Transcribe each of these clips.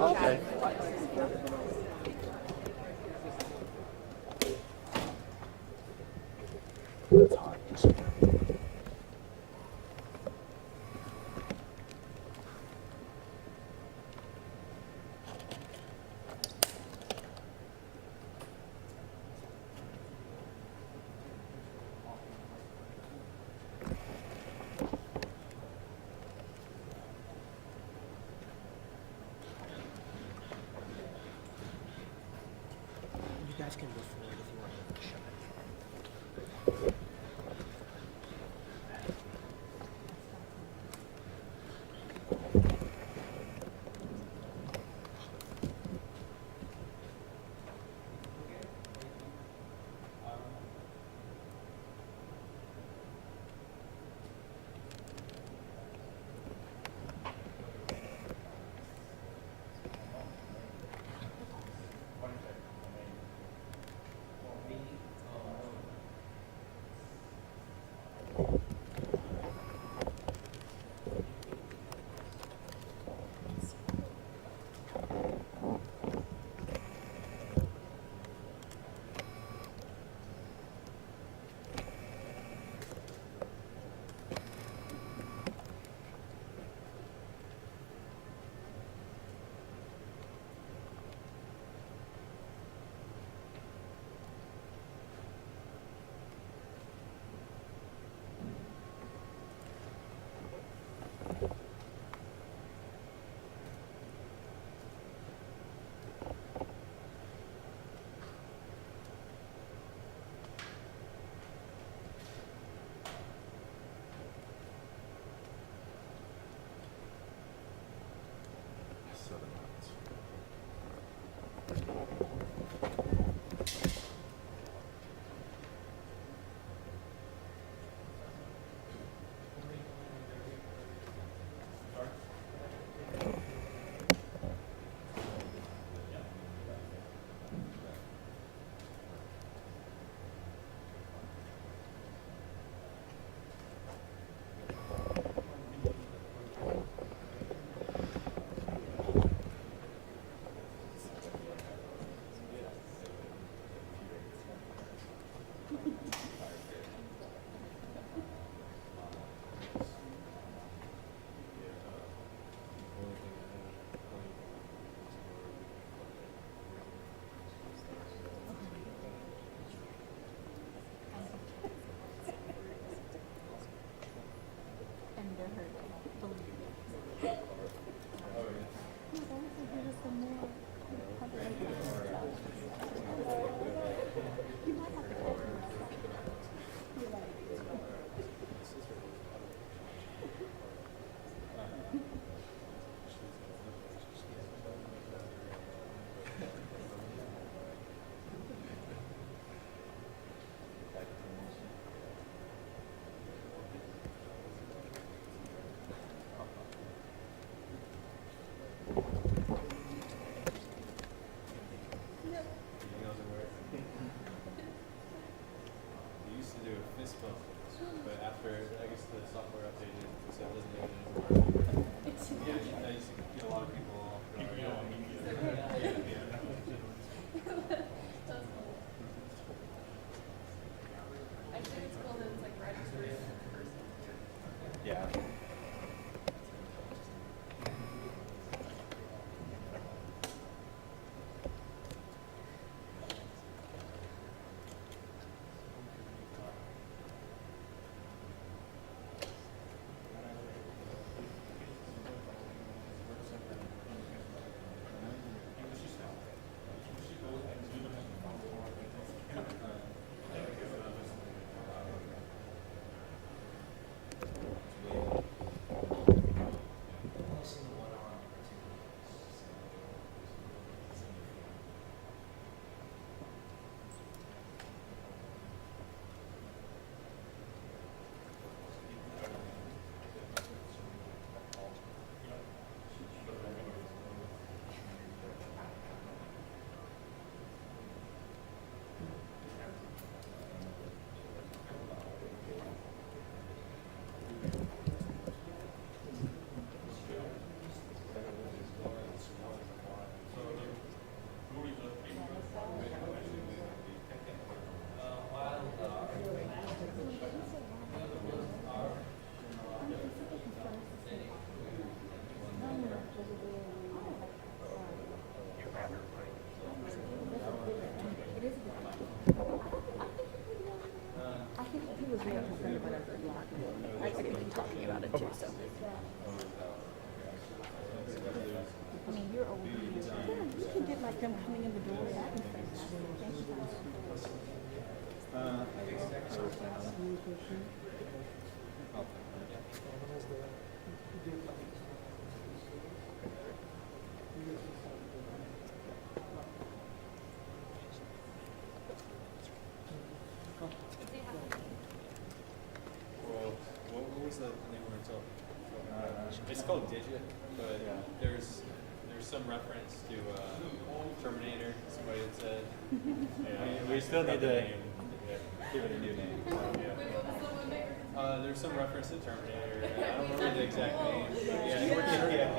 Okay. That's hot. You guys can go forward if you want to show it. supposed to. But after, I guess the software updated, so it doesn't need it anymore. Yeah, I used to get a lot of people off. Yeah. It's called Digit, but there's some reference to Terminator. Somebody had said. Yeah, we still need to give it a new name. So, yeah. There's some reference to Terminator. I don't remember the exact name. But yeah.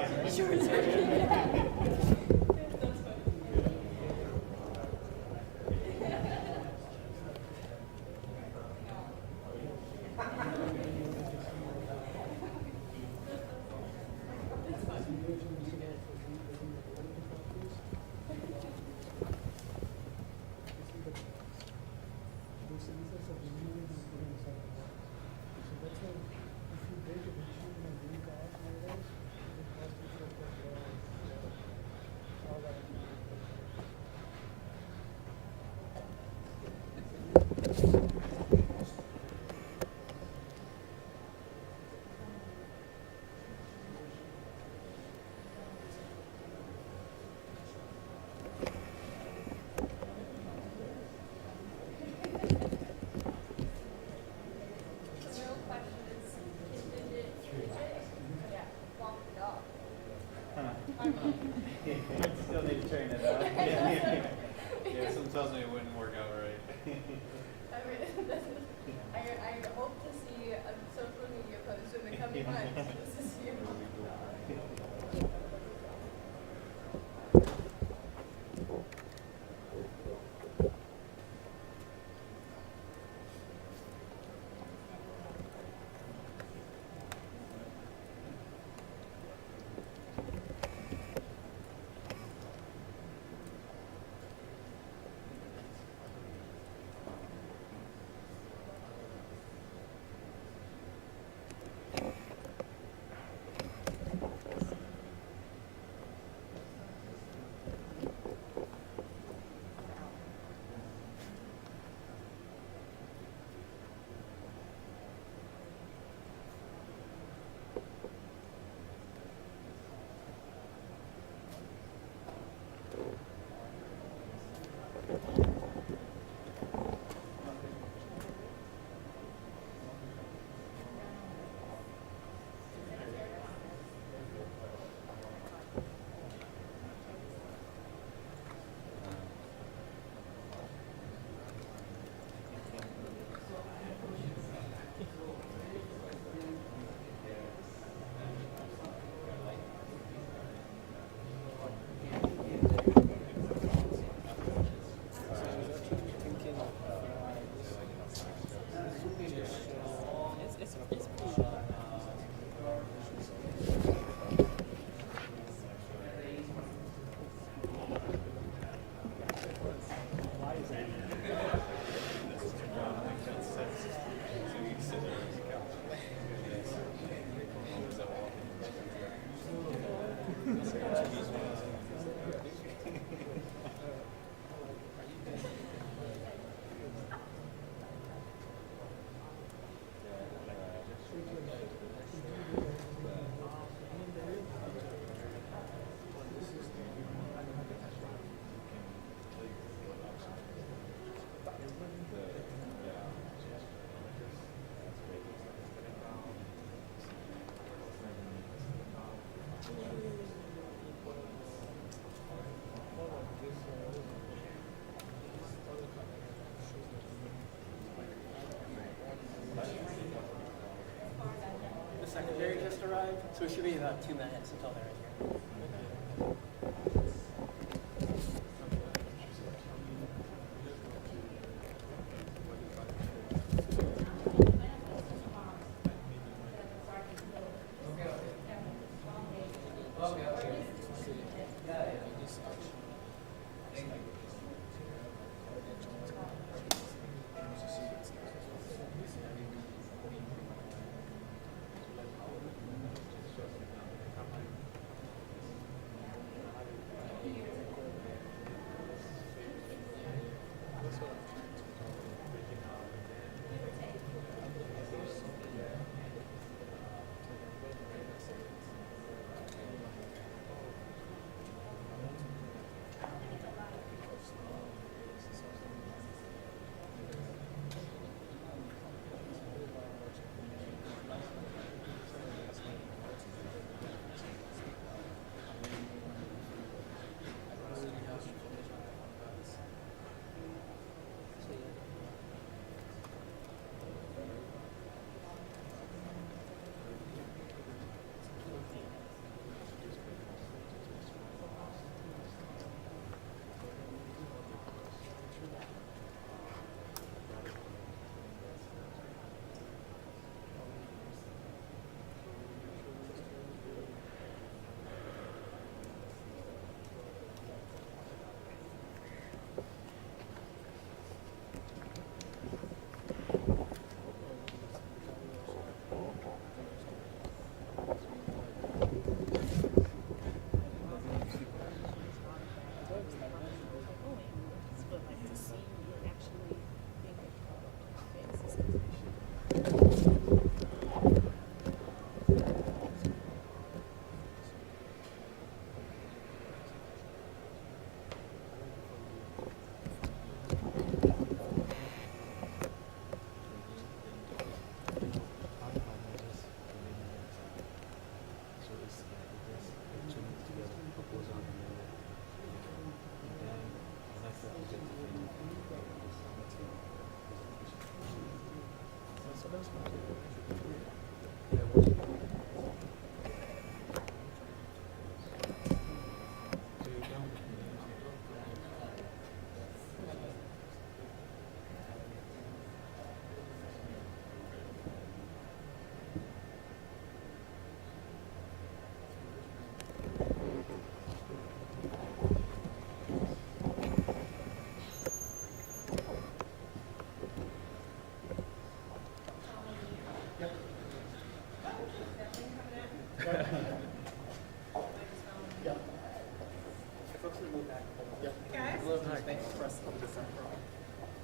should be about 2 minutes until they're in here.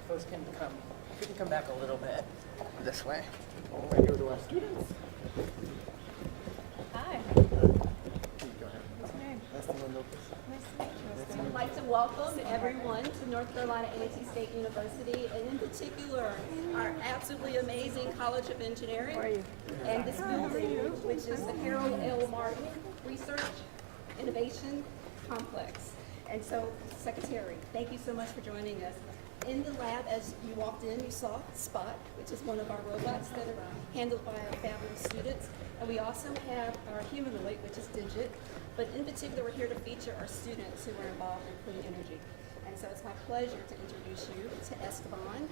Folks can come, you can come back a little bit this way. Right here to our students. Hi. Go ahead. What's your name? Nice to meet you. Nice to meet you. I'd like to welcome everyone to North Carolina A&T State University, and in particular, our absolutely amazing College of Engineering. And this building, which is the Harold L. Martin Research Innovation Complex. And so, Secretary, thank you so much for joining us. In the lab, as you walked in, you saw Spot, which is one of our robots that are handled by our fabulous students. And we also have our humanoid, which is Digit. But in particular, we're here to feature our students who are involved in clean energy. And so it's my pleasure to introduce you to Esteban,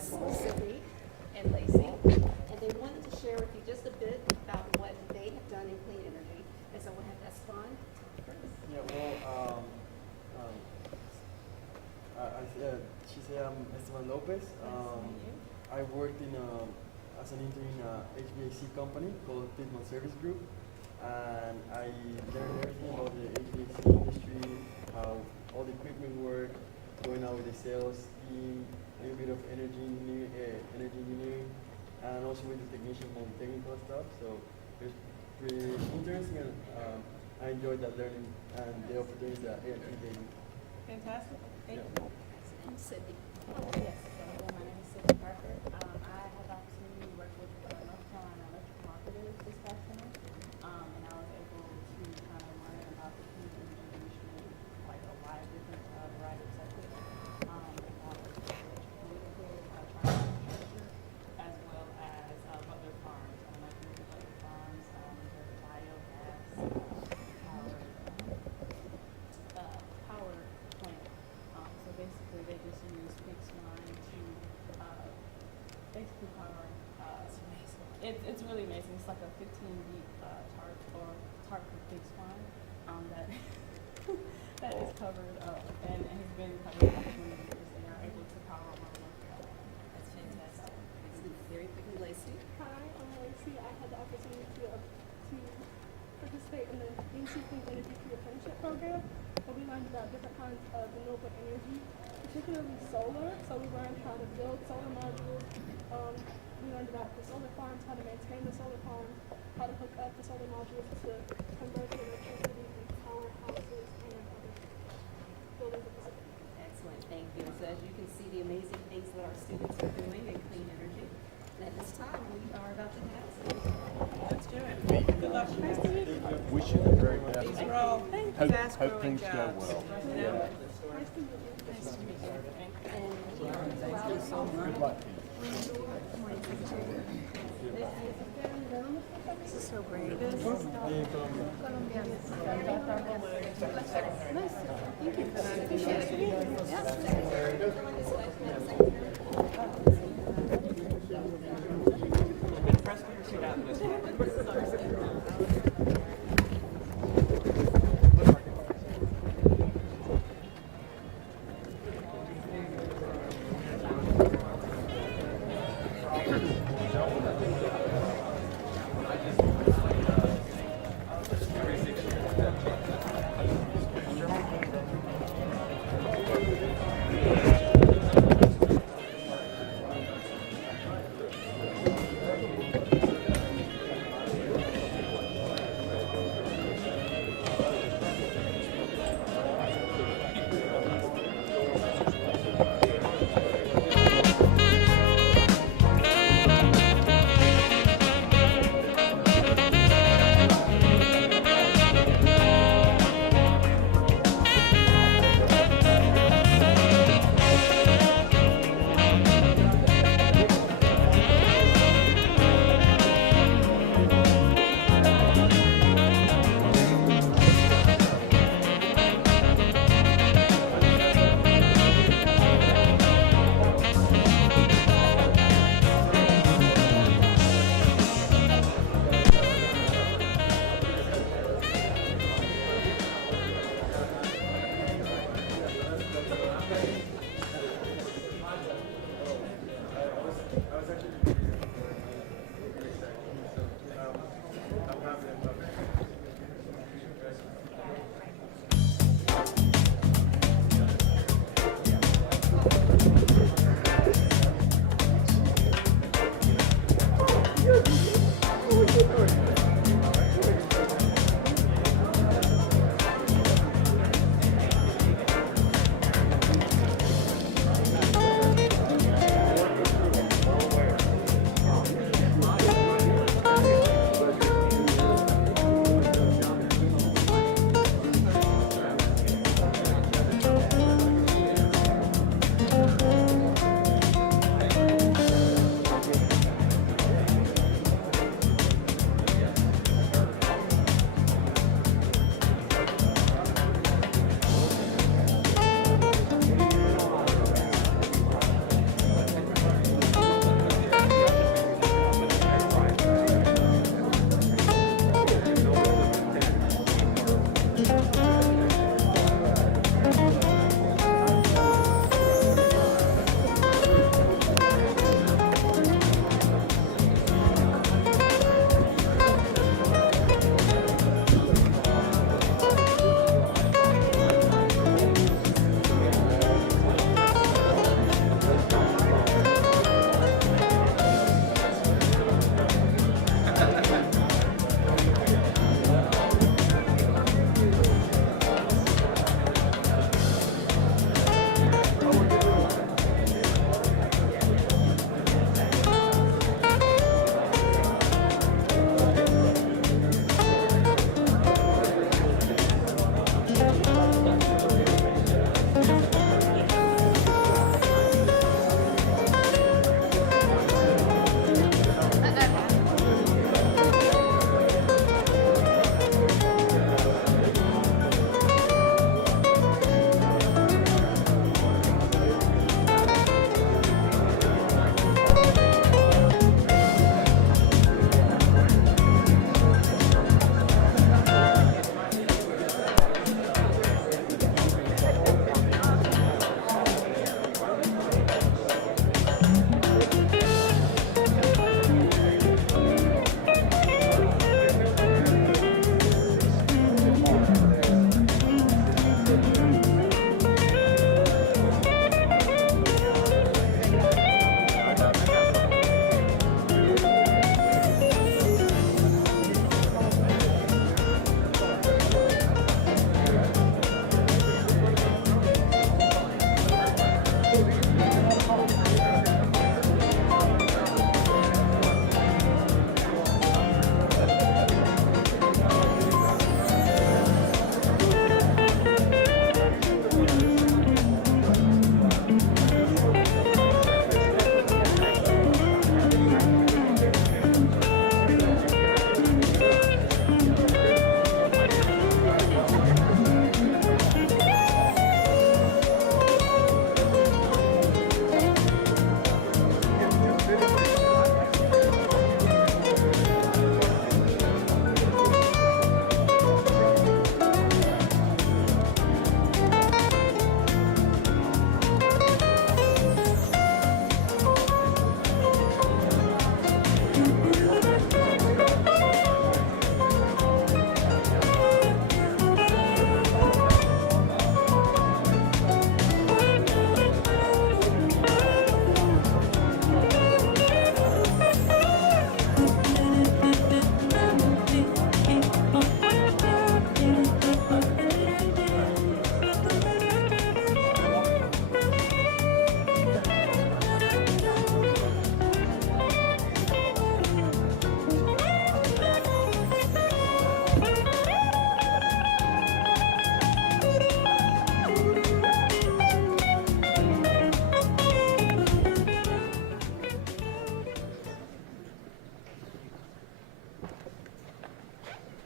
Sylvie, and Lacey. And they wanted to share with you just a bit about what they have done in clean energy. And so we'll have Esteban first. Yeah, well, she's Esteban Lopez. I worked in as an intern in a HVAC company called Pittman Service Group, and I learned everything about the HVAC industry, how all the equipment work, going out with the sales team, a little bit of energy engineering, and also with the technician on technical stuff. So it's pretty interesting, and I enjoyed that learning and the opportunities that A&T gave me. Fantastic. Thank you. And Sydney. Yes, so my name is Sydney Parker. I had the opportunity to work with North Carolina electric marketers this past summer, and I was able to kind of learn about the clean energy industry, like a wide different variety of sectors, about electrical vehicle, transportation, as well as other farms. I don't know if you know Butler Farms, they're amazing. It's like a 15-week tarp with big spine that that is covered and has been covered for 20 years, and are able to power on North Carolina. That's fantastic. Very quickly, Lacey. Hi, I'm Lacey. I had the opportunity to participate in the NC Clean Energy Pre-apprenticeship program, where we learned about different kinds of renewable energy, particularly solar. So we learned how to build solar modules. We learned about the solar farms, how to maintain the solar farms, how to hook up the solar modules to convert the electricity and power houses and other buildings and facilities. Excellent, thank you. So as you can see, the amazing things that our students are doing in clean energy. And at this time, we are about to have some. Let's do it. Good luck. Nice to meet you. Wish you the very best. These are all Hope things go well. Yeah. Nice to meet you. Nice to meet you. Good luck to you. This is so great.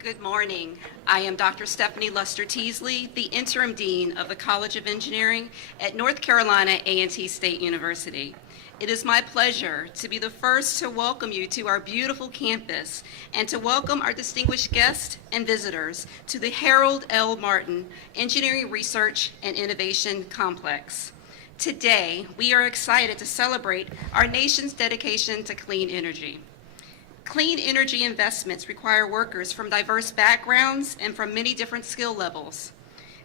Good morning. I am Dr. Stephanie Luster Teasley, the Interim Dean of the College of Engineering at North Carolina A&T State University. It is my pleasure to be the first to welcome you to our beautiful campus and to welcome our distinguished guests and visitors to the Harold L. Martin Engineering Research and Innovation Complex. Today, we are excited to celebrate our nation's dedication to clean energy. Clean energy investments require workers from diverse backgrounds and from many different skill levels.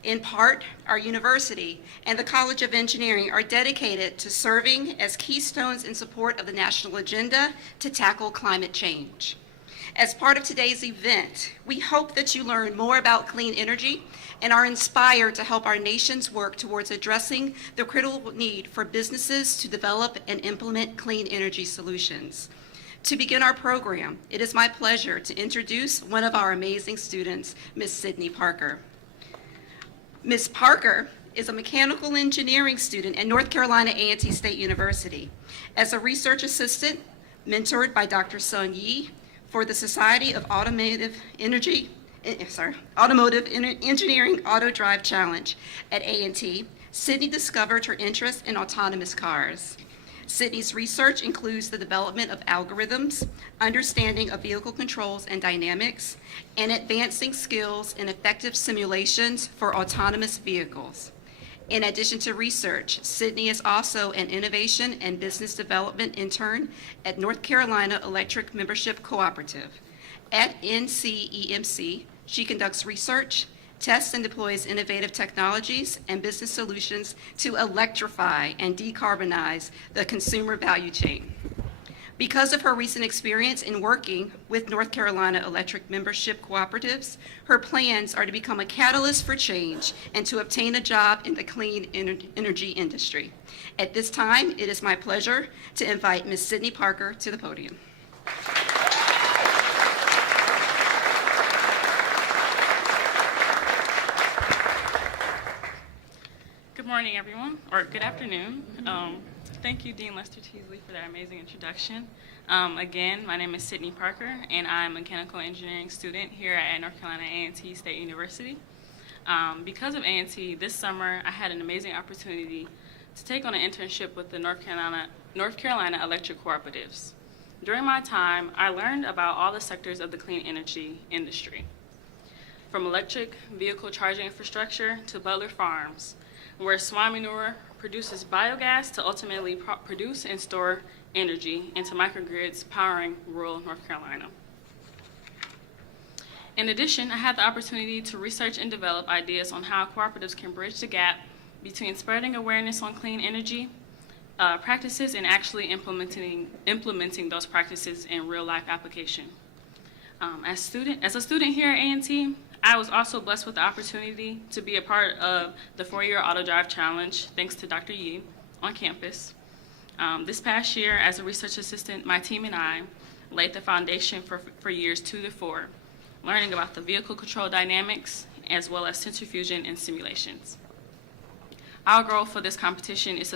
In part, our university and the College of Engineering are dedicated to serving as keystones in support of the national agenda to tackle climate change. As part of today's event, we hope that you learn more about clean energy and are inspired to help our nation's work towards addressing the critical need for businesses to develop and implement clean energy solutions. To begin our program, it is my pleasure to introduce one of our amazing students, Ms. Sydney Parker. Ms. Parker is a mechanical engineering student at North Carolina A&T State University. As a research assistant, mentored by Dr. Sun Yi for the Society of Automotive Engineering Auto Drive Challenge at A&T, Sydney discovered her interest in autonomous cars. Sydney's research includes the development of algorithms, understanding of vehicle controls and dynamics, and advancing skills in effective simulations for autonomous vehicles. In addition to research, Sydney is also an innovation and business development intern at North Carolina Electric Membership Cooperative. At NC she conducts research, tests and deploys innovative technologies and business solutions to electrify and decarbonize the consumer value chain. Because of her recent experience in working with North Carolina Electric Membership Cooperatives, her plans are to become a catalyst for change and to obtain a job in the clean energy industry. At this time, it is my pleasure to invite Ms. Sydney Parker to the podium. Good morning, everyone, or good afternoon. Thank you, Dean Lester Teasley, for that amazing introduction. Again, my name is Sydney Parker, and I'm a mechanical engineering student here at North Carolina A&T State University. Because of A&T, this summer I had an amazing opportunity to take on an internship with the North Carolina Electric Cooperatives. During my time, I learned about all the sectors of the clean energy industry, from electric vehicle charging infrastructure to Butler Farms, where swine manure produces biogas to ultimately produce and store energy into microgrids powering rural North Carolina. In addition, I had the opportunity to research and develop ideas on how cooperatives can bridge the gap between spreading awareness on clean energy practices and actually implementing those practices in real-life application. As a student here at A&T, I was also blessed with the opportunity to be a part of the 4-year Auto Drive Challenge, thanks to Dr. Yi, on campus. This past year, as a research assistant, my team and I laid the foundation for years 2 to 4, learning about the vehicle control dynamics, as well as centrifusion and simulations. Our goal for this competition is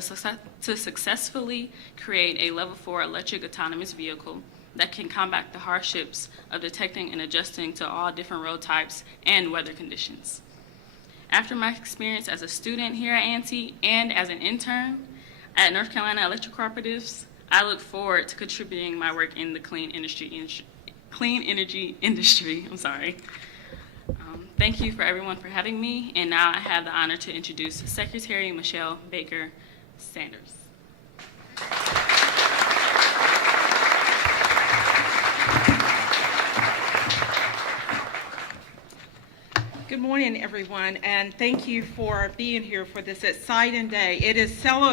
to successfully create a level 4 electric autonomous vehicle that can combat the hardships of detecting and adjusting to all different road types and weather conditions. After my experience as a student here at A&T and as an intern at North Carolina Electric Cooperatives, I look forward to contributing my work in the clean energy industry. Thank you for everyone for having me, and now I have the honor to introduce Secretary Michelle Baker Sanders. Good morning, everyone, and thank you for being here for this exciting day. It is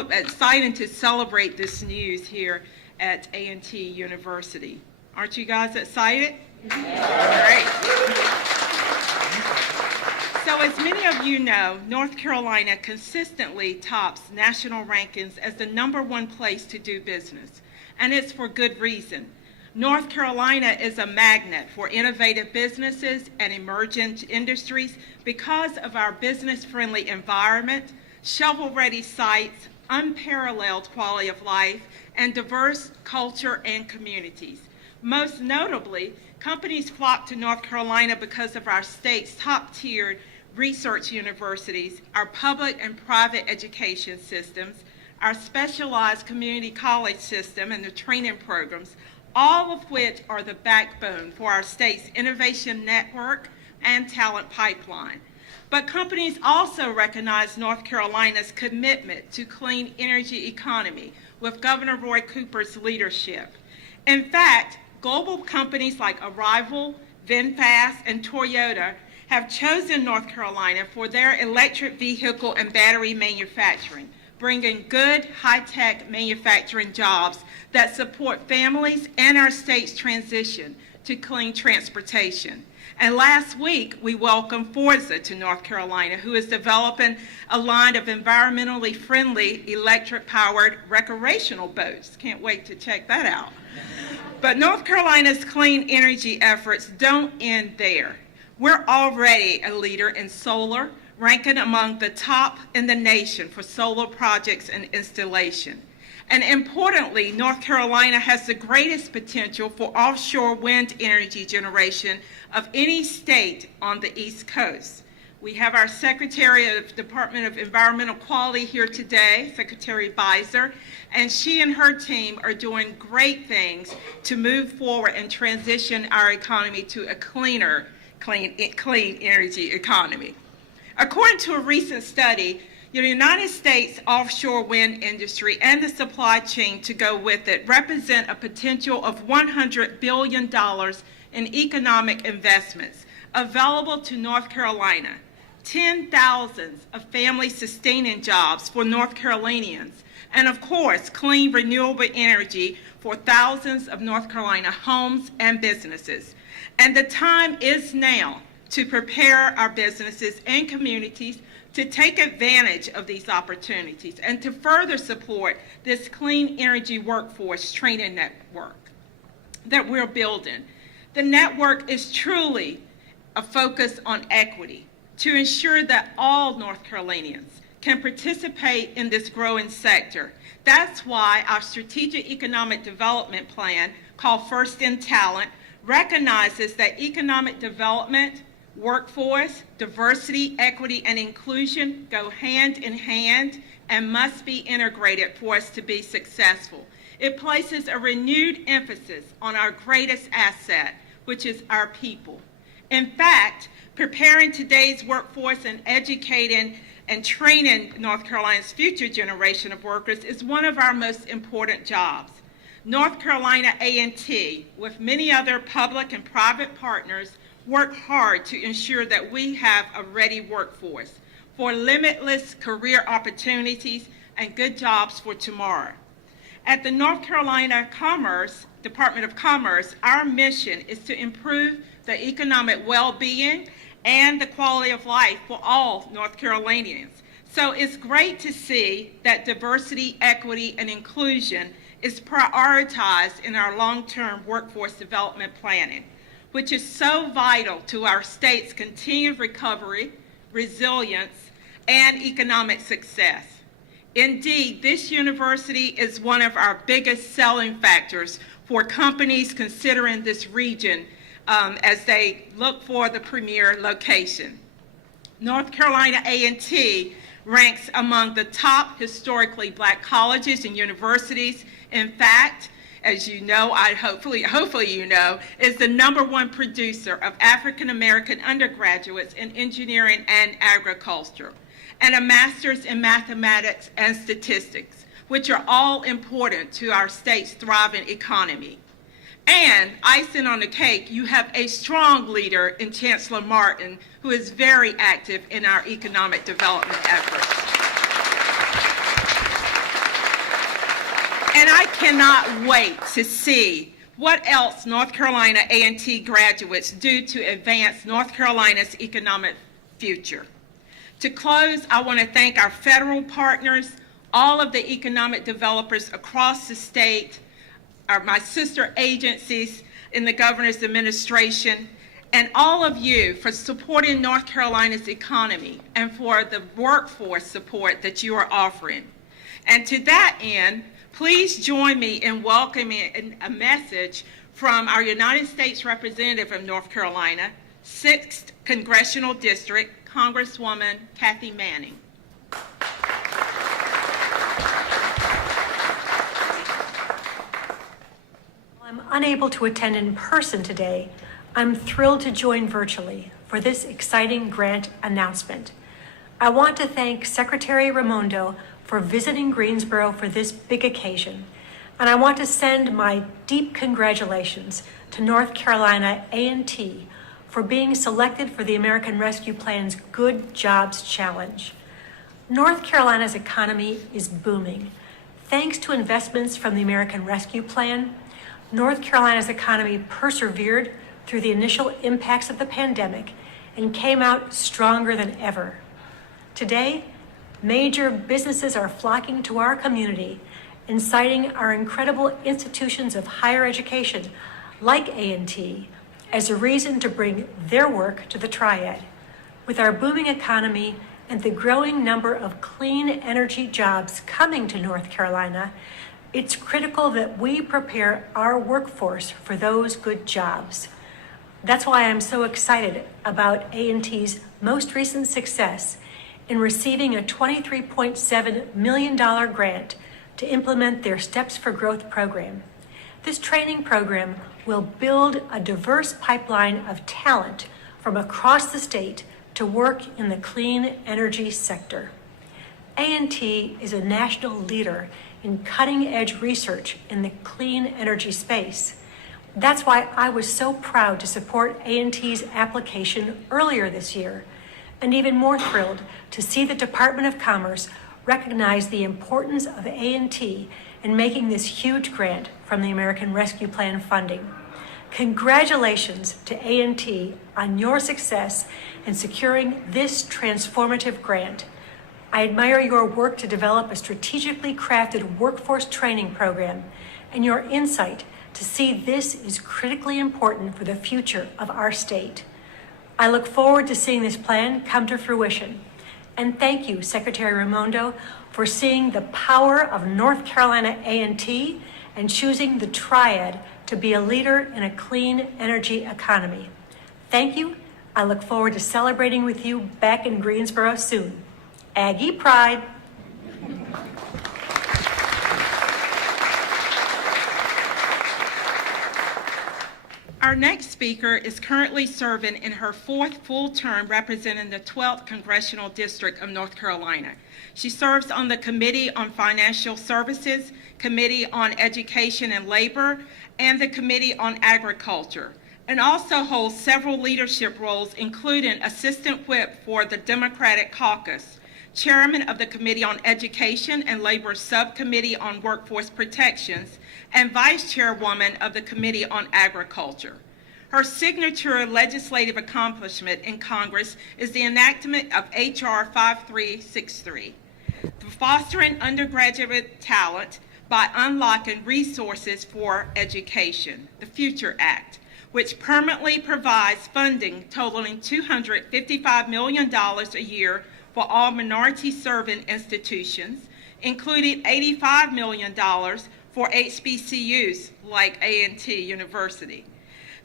exciting to celebrate this news here at A&T University. Aren't you guys excited? Great. So as many of you know, North Carolina consistently tops national rankings as the #1 place to do business, and it's for good reason. North Carolina is a magnet for innovative businesses and emerging industries because of our business-friendly environment, shovel-ready sites, unparalleled quality of life, and diverse culture and communities. Most notably, companies flock to North Carolina because of our state's top-tiered research universities, our public and private education systems, our specialized community college system and the training programs, all of which are the backbone for our state's innovation network and talent pipeline. But companies also recognize North Carolina's commitment to clean energy economy with Governor Roy Cooper's leadership. In fact, global companies like Arrival, VinFast, and Toyota have chosen North Carolina for their electric vehicle and battery manufacturing, bringing good, high-tech manufacturing jobs that support families and our state's transition to clean transportation. And last week, we welcomed Forza to North Carolina, who is developing a line of environmentally friendly electric-powered recreational boats. Can't wait to check that out. But North Carolina's clean energy efforts don't end there. We're already a leader in solar, ranking among the top in the nation for solar projects and installation. And importantly, North Carolina has the greatest potential for offshore wind energy generation of any state on the East Coast. We have our Secretary of the Department of Environmental Quality here today, Secretary Beiser, and she and her team are doing great things to move forward and transition our economy to a clean energy economy. According to a recent study, the United States offshore wind industry and the supply chain to go with it represent a potential of $100 billion in economic investments available to North Carolina, 10,000 of family-sustaining jobs for North Carolinians, and of course, clean renewable energy for thousands of North Carolina homes and businesses. And the time is now to prepare our businesses and communities to take advantage of these opportunities and to further support this clean energy workforce training network that we're building. The network is truly a focus on equity to ensure that all North Carolinians can participate in this growing sector. That's why our Strategic Economic Development Plan, called First in Talent, recognizes that economic development, workforce, diversity, equity, and inclusion go hand in hand and must be integrated for us to be successful. It places a renewed emphasis on our greatest asset, which is our people. In fact, preparing today's workforce and educating and training North Carolina's future generation of workers is one of our most important jobs. North Carolina A&T, with many other public and private partners, work hard to ensure that we have a ready workforce for limitless career opportunities and good jobs for tomorrow. At the North Carolina Department of Commerce, our mission is to improve the economic well-being and the quality of life for all North Carolinians. So it's great to see that diversity, equity, and inclusion is prioritized in our long-term workforce development planning, which is so vital to our state's continued recovery, resilience, and economic success. Indeed, this university is one of our biggest selling factors for companies considering this region as they look for the premier location. North Carolina A&T ranks among the top historically black colleges and universities. In fact, as you know, hopefully you know, is the #1 producer of African American undergraduates in engineering and agriculture, and a master's in mathematics and statistics, which are all important to our state's thriving economy. And icing on the cake, you have a strong leader in Chancellor Martin, who is very active in our economic development efforts. And I cannot wait to see what else North Carolina A&T graduates do to advance North Carolina's economic future. To close, I want to thank our federal partners, all of the economic developers across the state, my sister agencies in the governor's administration, and all of you for supporting North Carolina's economy and for the workforce support that you are offering. And to that end, please join me in welcoming a message from our United States Representative from North Carolina, 6th Congressional District, Congresswoman Kathy Manning. I'm unable to attend in person today. I'm thrilled to join virtually for this exciting grant announcement. I want to thank Secretary Raimondo for visiting Greensboro for this big occasion, and I want to send my deep congratulations to North Carolina A&T for being selected for the American Rescue Plan's Good Jobs Challenge. North Carolina's economy is booming. Thanks to investments from the American Rescue Plan, North Carolina's economy persevered through the initial impacts of the pandemic and came out stronger than ever. Today, major businesses are flocking to our community and citing our incredible institutions of higher education, like A&T, as a reason to bring their work to the Triad. With our booming economy and the growing number of clean energy jobs coming to North Carolina, it's critical that we prepare our workforce for those good jobs. That's why I'm so excited about A&T's most recent success in receiving a $23.7 million grant to implement their Steps for Growth program. This training program will build a diverse pipeline of talent from across the state to work in the clean energy sector. A&T is a national leader in cutting-edge research in the clean energy space. That's why I was so proud to support A&T's application earlier this year, and even more thrilled to see the Department of Commerce recognize the importance of A&T in making this huge grant from the American Rescue Plan funding. Congratulations to A&T on your success in securing this transformative grant. I admire your work to develop a strategically crafted workforce training program and your insight to see this is critically important for the future of our state. I look forward to seeing this plan come to fruition. And thank you, Secretary Raimondo, for seeing the power of North Carolina A&T and choosing the Triad to be a leader in a clean energy economy. Thank you. I look forward to celebrating with you back in Greensboro soon. Aggie Pride. Our next speaker is currently serving in her 4th full term representing the 12th Congressional District of North Carolina. She serves on the Committee on Financial Services, Committee on Education and Labor, and the Committee on Agriculture, and also holds several leadership roles, including Assistant Whip for the Democratic Caucus, Chairman of the Committee on Education and Labor Subcommittee on Workforce Protections, and Vice Chairwoman of the Committee on Agriculture. Her signature legislative accomplishment in Congress is the enactment of H.R. 5363, fostering undergraduate talent by unlocking resources for education, the Future Act, which permanently provides funding totaling $255 million a year for all minority-serving institutions, including $85 million for HBCUs like A&T University.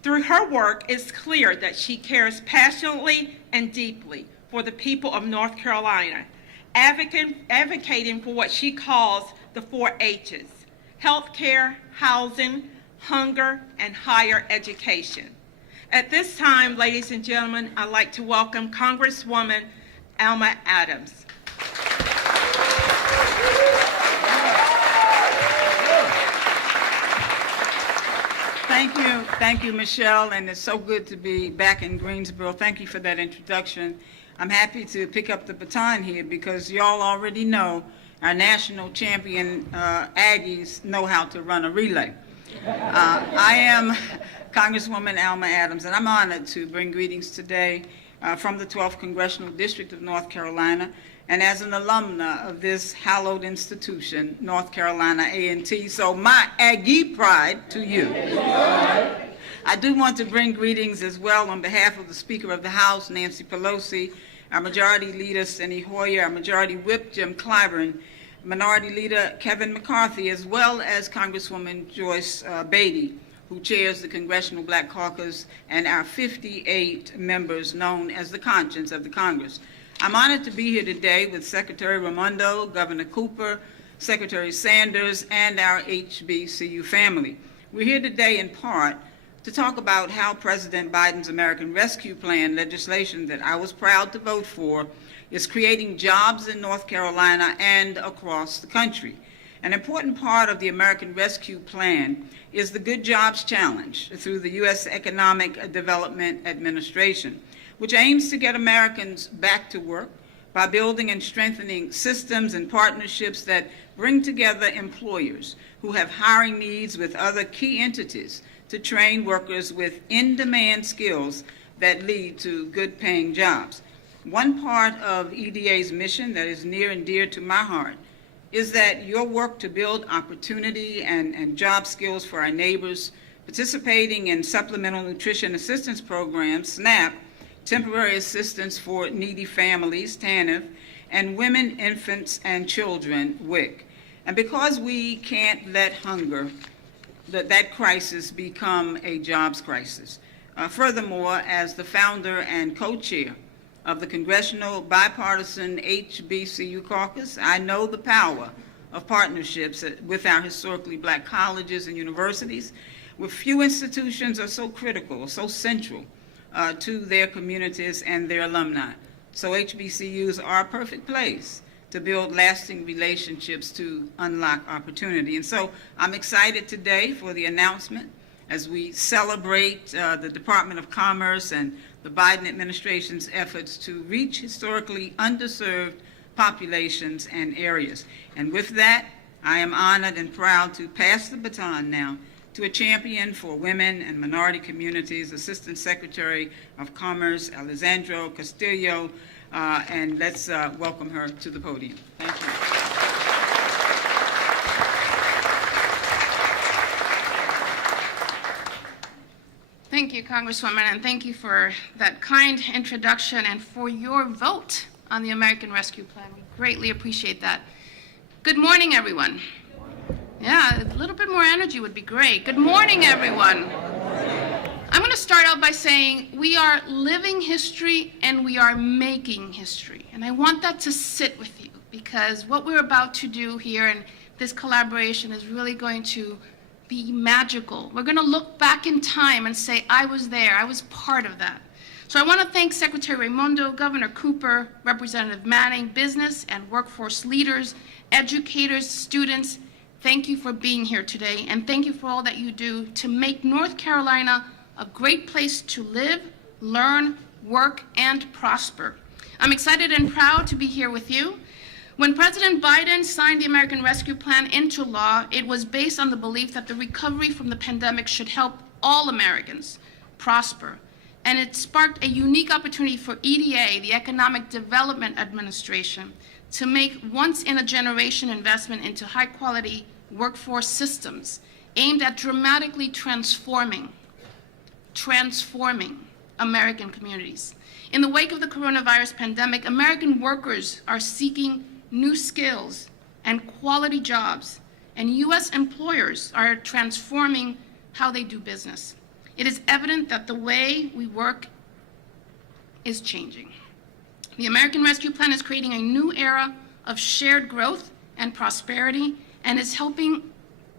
Through her work, it's clear that she cares passionately and deeply for the people of North Carolina, advocating for what she calls the 4 H's: healthcare, housing, hunger, and higher education. At this time, ladies and gentlemen, I'd like to welcome Congresswoman Alma Adams. Thank you, Michelle, and it's so good to be back in Greensboro. Thank you for that introduction. I'm happy to pick up the baton here because y'all already know our national champion Aggies know how to run a relay. I am Congresswoman Alma Adams, and I'm honored to bring greetings today from the 12th Congressional District of North Carolina, and as an alumna of this hallowed institution, North Carolina A&T, so my Aggie pride to you. I do want to bring greetings as well on behalf of the Speaker of the House, Nancy Pelosi, our Majority Leader, Steny Hoyer, our Majority Whip, Jim Clyburn, Minority Leader Kevin McCarthy, as well as Congresswoman Joyce Beatty, who chairs the Congressional Black Caucus, and our 58 members known as the conscience of the Congress. I'm honored to be here today with Secretary Raimondo, Governor Cooper, Secretary Sanders, and our HBCU family. We're here today in part to talk about how President Biden's American Rescue Plan legislation that I was proud to vote for is creating jobs in North Carolina and across the country. An important part of the American Rescue Plan is the Good Jobs Challenge through the U.S. Economic Development Administration, which aims to get Americans back to work by building and strengthening systems and partnerships that bring together employers who have hiring needs with other key entities to train workers with in-demand skills that lead to good-paying jobs. One part of EDA's mission that is near and dear to my heart is that your work to build opportunity and job skills for our neighbors participating in Supplemental Nutrition Assistance Programs, SNAP, Temporary Assistance for Needy Families, TANF, and Women, Infants, and Children, WIC. And because we can't let hunger, that crisis become a jobs crisis. Furthermore, as the founder and co-chair of the Congressional Bipartisan HBCU Caucus, I know the power of partnerships with our historically black colleges and universities, where few institutions are so critical, so central to their communities and their alumni. So HBCUs are a perfect place to build lasting relationships to unlock opportunity. And so I'm excited today for the announcement as we celebrate the Department of Commerce and the Biden administration's efforts to reach historically underserved populations and areas. And with that, I am honored and proud to pass the baton now to a champion for women and minority communities, Assistant Secretary of Commerce, Alessandro Castillo, and let's welcome her to the podium. Thank you. Thank you, Congresswoman, and thank you for that kind introduction and for your vote on the American Rescue Plan. We greatly appreciate that. Good morning, everyone. Yeah, a little bit more energy would be great. Good morning, everyone. I'm going to start out by saying we are living history and we are making history. And I want that to sit with you because what we're about to do here in this collaboration is really going to be magical. We're going to look back in time and say, I was there, I was part of that. So I want to thank Secretary Raimondo, Governor Cooper, Representative Manning, business and workforce leaders, educators, students. Thank you for being here today, and thank you for all that you do to make North Carolina a great place to live, learn, work, and prosper. I'm excited and proud to be here with you. When President Biden signed the American Rescue Plan into law, it was based on the belief that the recovery from the pandemic should help all Americans prosper. And it sparked a unique opportunity for EDA, the Economic Development Administration, to make once-in-a-generation investment into high-quality workforce systems aimed at dramatically transforming American communities. In the wake of the coronavirus pandemic, American workers are seeking new skills and quality jobs, and U.S. employers are transforming how they do business. It is evident that the way we work is changing. The American Rescue Plan is creating a new era of shared growth and prosperity and is helping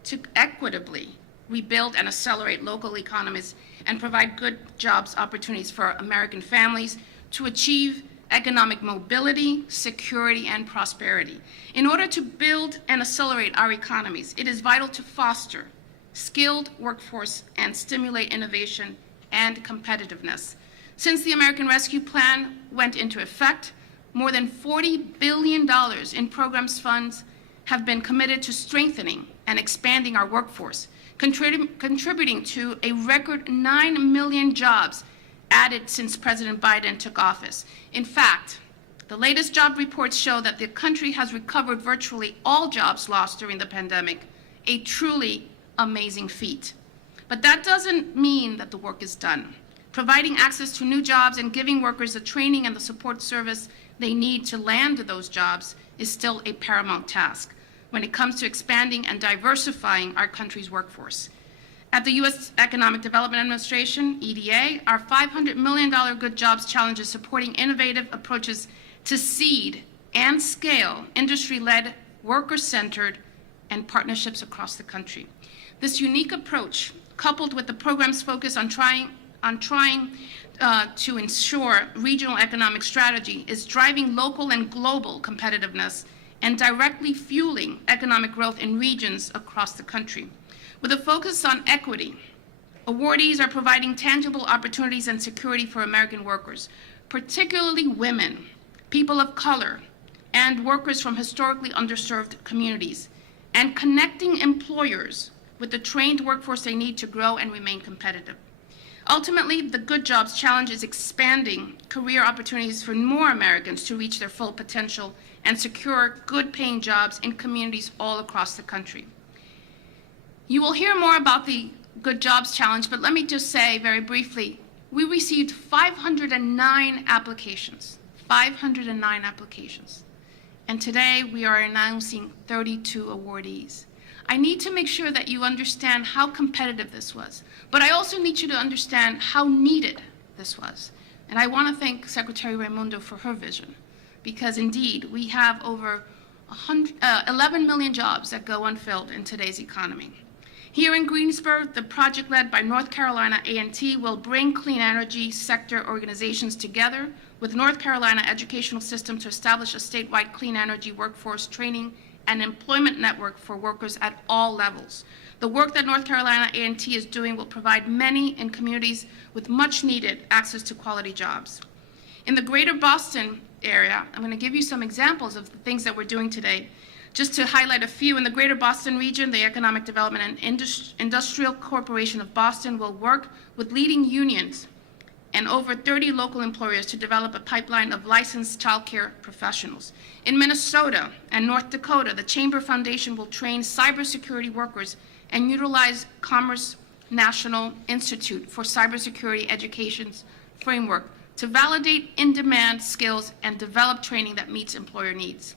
to equitably rebuild and accelerate local economies and provide good jobs opportunities for American families to achieve economic mobility, security, and prosperity. In order to build and accelerate our economies, it is vital to foster skilled workforce and stimulate innovation and competitiveness. Since the American Rescue Plan went into effect, more than $40 billion in programs funds have been committed to strengthening and expanding our workforce, contributing to a record 9 million jobs added since President Biden took office. In fact, the latest job reports show that the country has recovered virtually all jobs lost during the pandemic, a truly amazing feat. But that doesn't mean that the work is done. Providing access to new jobs and giving workers the training and the support service they need to land those jobs is still a paramount task when it comes to expanding and diversifying our country's workforce. At the U.S. Economic Development Administration, EDA, our $500 million Good Jobs Challenge is supporting innovative approaches to seed and scale industry-led, worker-centered, and partnerships across the country. This unique approach, coupled with the program's focus on trying to ensure regional economic strategy, is driving local and global competitiveness and directly fueling economic growth in regions across the country. With a focus on equity, awardees are providing tangible opportunities and security for American workers, particularly women, people of color, and workers from historically underserved communities, and connecting employers with the trained workforce they need to grow and remain competitive. Ultimately, the Good Jobs Challenge is expanding career opportunities for more Americans to reach their full potential and secure good-paying jobs in communities all across the country. You will hear more about the Good Jobs Challenge, but let me just say very briefly, we received 509 applications, 509 applications. And today we are announcing 32 awardees. I need to make sure that you understand how competitive this was, but I also need you to understand how needed this was. And I want to thank Secretary Raimondo for her vision, because indeed we have over 11 million jobs that go unfilled in today's economy. Here in Greensboro, the project led by North Carolina A&T will bring clean energy sector organizations together with North Carolina educational system to establish a statewide clean energy workforce training and employment network for workers at all levels. The work that North Carolina A&T is doing will provide many in communities with much needed access to quality jobs. In the greater Boston area, I'm going to give you some examples of the things that we're doing today. Just to highlight a few, in the greater Boston region, the Economic Development and Industrial Corporation of Boston will work with leading unions and over 30 local employers to develop a pipeline of licensed child care professionals. In Minnesota and North Dakota, the Chamber Foundation will train cybersecurity workers and utilize Commerce National Institute for Cybersecurity Education's framework to validate in-demand skills and develop training that meets employer needs.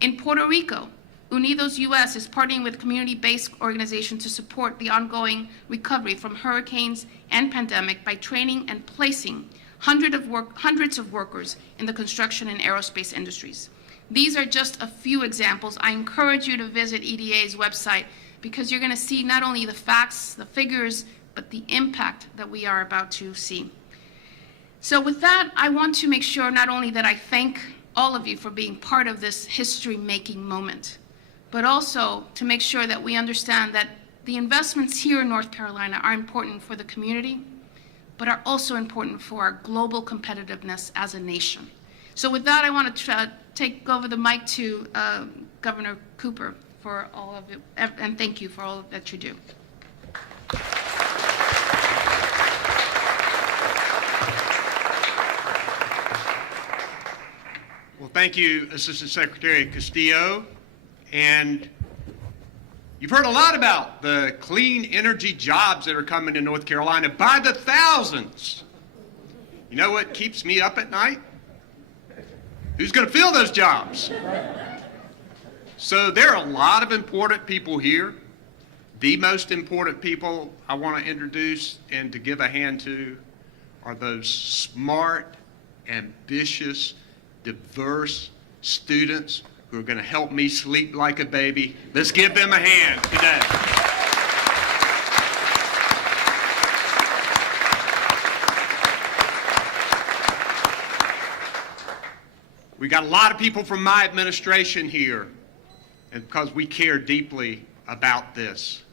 In Puerto Rico, Unidos US is partnering with community-based organizations to support the ongoing recovery from hurricanes and pandemic by training and placing hundreds of workers in the construction and aerospace industries. These are just a few examples. I encourage you to visit EDA's website because you're going to see not only the facts, the figures, but the impact that we are about to see. So with that, I want to make sure not only that I thank all of you for being part of this history-making moment, but also to make sure that we understand that the investments here in North Carolina are important for the community, but are also important for our global competitiveness as a nation. So with that, I want to take over the mic to Governor Cooper for all of it, and thank you for all that you do. Well, thank you, Assistant Secretary Castillo. And you've heard a lot about the clean energy jobs that are coming to North Carolina by the thousands. You know what keeps me up at night? Who's going to fill those jobs? So there are a lot of important people here. The most important people I want to introduce and to give a hand to are those smart, ambitious, diverse students who are going to help me sleep like a baby. Let's give them a hand today. We got a lot of people from my administration here, and because we care deeply about this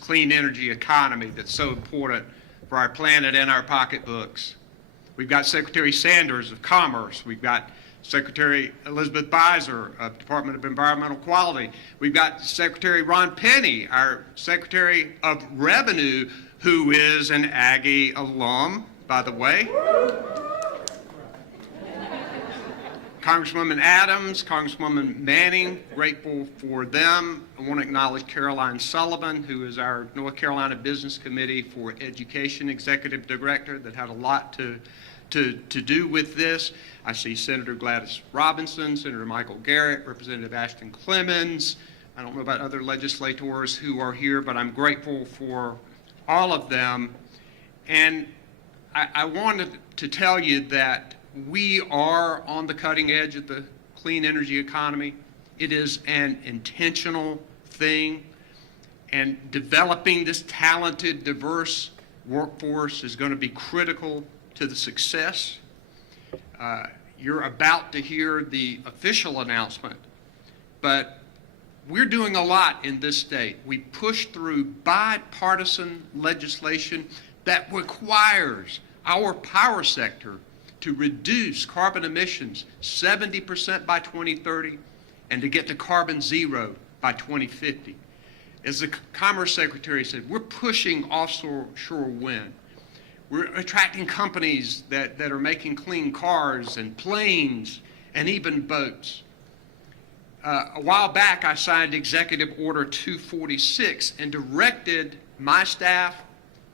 clean energy economy that's so important for our planet and our pocketbooks. We've got Secretary Sanders of Commerce. We've got Secretary Elizabeth Beiser of Department of Environmental Quality. We've got Secretary Ron Penny, our Secretary of Revenue, who is an Aggie alum, by the way. Congresswoman Adams, Congresswoman Manning, grateful for them. I want to acknowledge Caroline Sullivan, who is our North Carolina Business Committee for Education Executive Director, that had a lot to do with this. I see Senator Gladys Robinson, Senator Michael Garrett, Representative Ashton Clemens. I don't know about other legislators who are here, but I'm grateful for all of them. And I wanted to tell you that we are on the cutting edge of the clean energy economy. It is an intentional thing, and developing this talented, diverse workforce is going to be critical to the success. You're about to hear the official announcement, but we're doing a lot in this state. We pushed through bipartisan legislation that requires our power sector to reduce carbon emissions 70% by 2030 and to get to carbon zero by 2050. As the Commerce Secretary said, we're pushing offshore wind. We're attracting companies that are making clean cars and planes and even boats. A while back, I signed Executive Order 246 and directed my staff,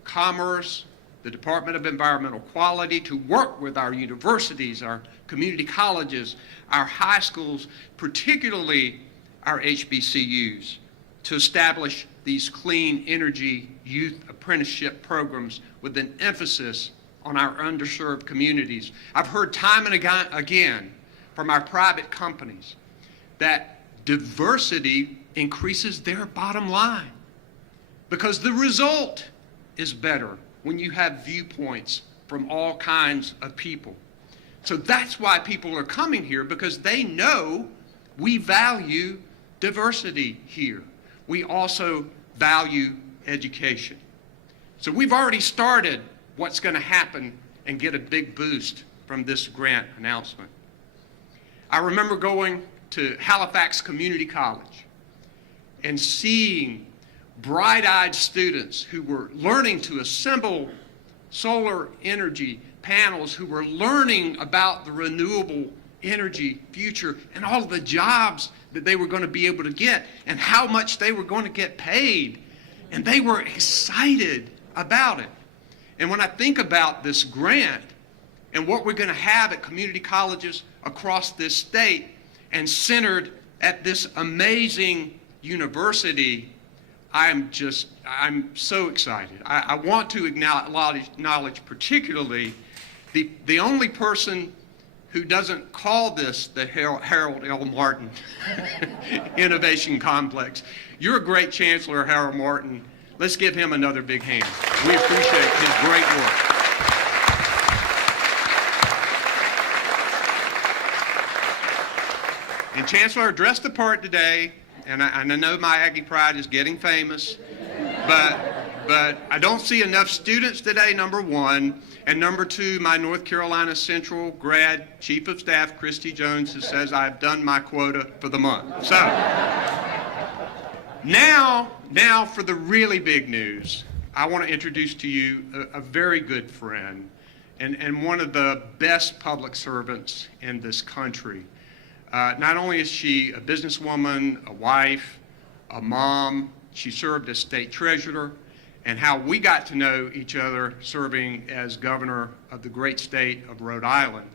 Commerce, the Department of Environmental Quality to work with our universities, our community colleges, our high schools, particularly our HBCUs, to establish these clean energy youth apprenticeship programs with an emphasis on our underserved communities. I've heard time and again from our private companies that diversity increases their bottom line because the result is better when you have viewpoints from all kinds of people. So that's why people are coming here, because they know we value diversity here. We also value education. So we've already started what's going to happen and get a big boost from this grant announcement. I remember going to Halifax Community College and seeing bright-eyed students who were learning to assemble solar energy panels, who were learning about the renewable energy future and all of the jobs that they were going to be able to get and how much they were going to get paid. And they were excited about it. And when I think about this grant and what we're going to have at community colleges across this state and centered at this amazing university, I'm so excited. I want to acknowledge particularly the only person who doesn't call this the Harold L. Martin Innovation Complex. You're a great chancellor, Harold Martin. Let's give him another big hand. We appreciate his great work. And Chancellor, address the part today, and I know my Aggie pride is getting famous, but I don't see enough students today, number one, and number two, my North Carolina Central grad Chief of Staff, Christy Jones, who says I've done my quota for the month. So, now for the really big news. I want to introduce to you a very good friend and one of the best public servants in this country. Not only is she a businesswoman, a wife, a mom, she served as state treasurer, and how we got to know each other serving as governor of the great state of Rhode Island.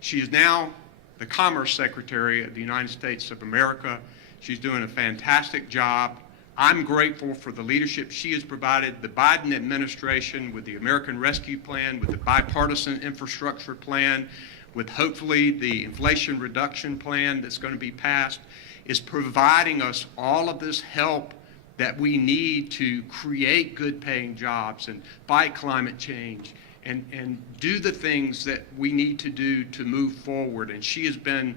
She is now the Commerce Secretary of the United States of America. She's doing a fantastic job. I'm grateful for the leadership she has provided the Biden administration with the American Rescue Plan, with the bipartisan infrastructure plan, with hopefully the Inflation Reduction Plan that's going to be passed, is providing us all of this help that we need to create good paying jobs and fight climate change and do the things that we need to do to move forward. And she has been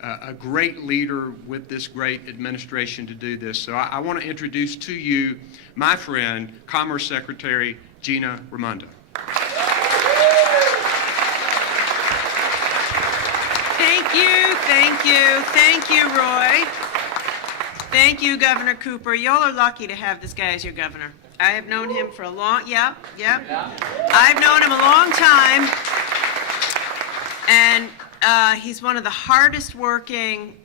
a great leader with this great administration to do this. So I want to introduce to you my friend, Commerce Secretary Gina Raimondo. Thank you, Roy. Thank you, Governor Cooper. Y'all are lucky to have this guy as your governor. I have known him for a long, I've known him a long time, and he's one of the hardest working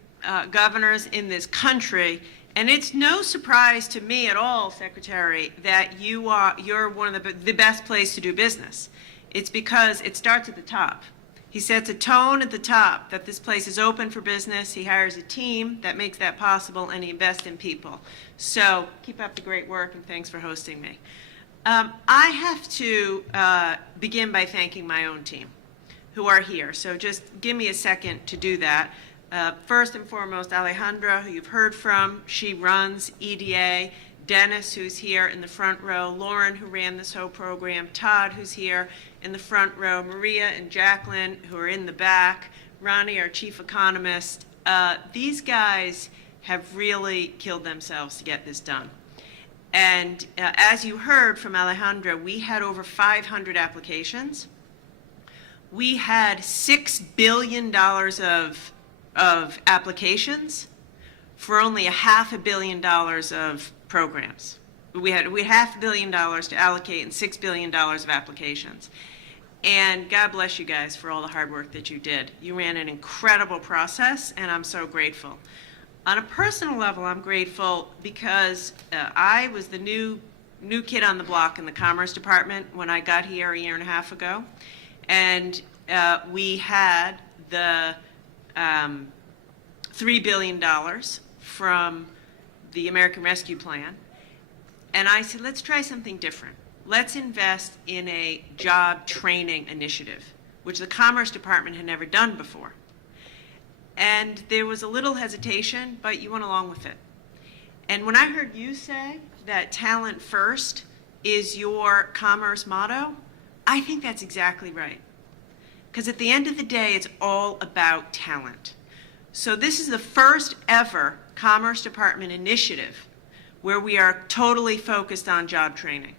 governors in this country. And it's no surprise to me at all, Secretary, that you're one of the best place to do business. It's because it starts at the top. He sets a tone at the top that this place is open for business. He hires a team that makes that possible, and he invests in people. So keep up the great work, and thanks for hosting me. I have to begin by thanking my own team who are here. So just give me a second to do that. First and foremost, Alejandra, who you've heard from, she runs EDA. Dennis, who's here in the front row. Lauren, who ran this whole program. Todd, who's here in the front row. Maria and Jacqueline, who are in the back. Ronnie, our chief economist. These guys have really killed themselves to get this done. And as you heard from Alejandra, we had over 500 applications. We had $6 billion of applications for only $500 million of programs. We had $500 million to allocate and $6 billion of applications. And God bless you guys for all the hard work that you did. You ran an incredible process, and I'm so grateful. On a personal level, I'm grateful because I was the new kid on the block in the Commerce Department when I got here a year and a half ago. And we had the $3 billion from the American Rescue Plan. And I said, let's try something different. Let's invest in a job training initiative, which the Commerce Department had never done before. And there was a little hesitation, but you went along with it. And when I heard you say that talent first is your Commerce motto, I think that's exactly right. Because at the end of the day, it's all about talent. So this is the first ever Commerce Department initiative where we are totally focused on job training.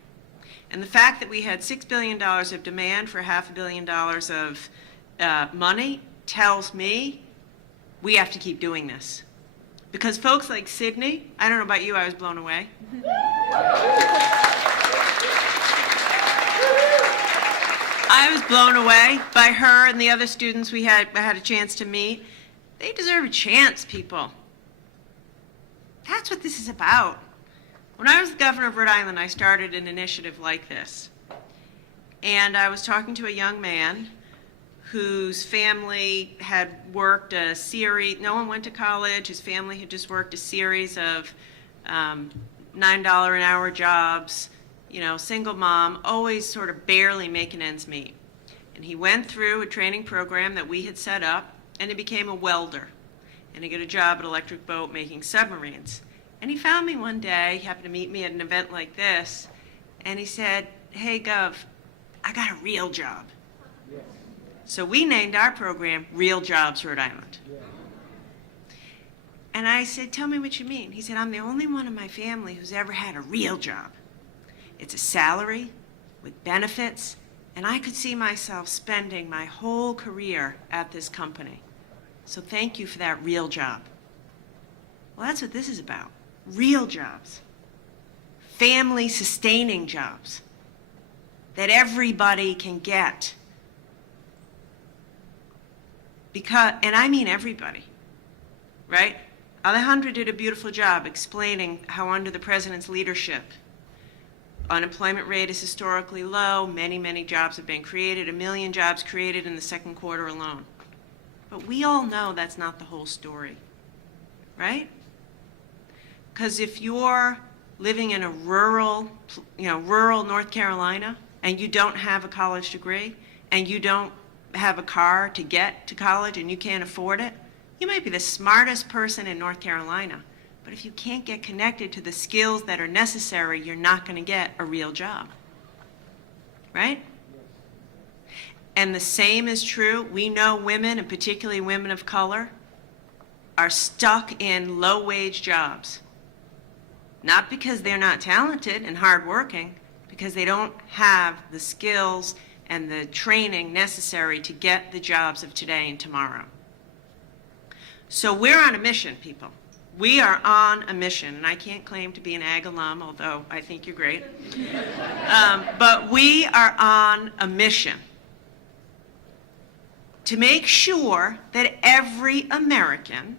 And the fact that we had $6 billion of demand for $500 million of money tells me we have to keep doing this. Because folks like Sydney, I don't know about you, I was blown away. I was blown away by her and the other students I had a chance to meet. They deserve a chance, people. That's what this is about. When I was the governor of Rhode Island, I started an initiative like this. And I was talking to a young man whose family had worked a series, no one went to college, his family had just worked a series of $9 an hour jobs, single mom, always sort of barely making ends meet. And he went through a training program that we had set up, and he became a welder. And he got a job at Electric Boat making submarines. And he found me one day, he happened to meet me at an event like this, and he said, hey, Gov, I got a real job. Yeah. So we named our program Real Jobs Rhode Island. Yeah. And I said, tell me what you mean. He said, I'm the only one in my family who's ever had a real job. It's a salary with benefits, and I could see myself spending my whole career at this company. So thank you for that real job. Well, that's what this is about. Real jobs. Family sustaining jobs that everybody can get. And I mean everybody, right? Alejandra did a beautiful job explaining how under the president's leadership, unemployment rate is historically low, many, many jobs have been created, 1 million jobs created in the second quarter alone. But we all know that's not the whole story, right? Because if you're living in a rural North Carolina, and you don't have a college degree, and you don't have a car to get to college, and you can't afford it, you might be the smartest person in North Carolina. But if you can't get connected to the skills that are necessary, you're not going to get a real job, right? And the same is true. We know women, and particularly women of color, are stuck in low-wage jobs. Not because they're not talented and hardworking, because they don't have the skills and the training necessary to get the jobs of today and tomorrow. So we're on a mission, people. We are on a mission, and I can't claim to be an ag alum, although I think you're great. But we are on a mission to make sure that every American,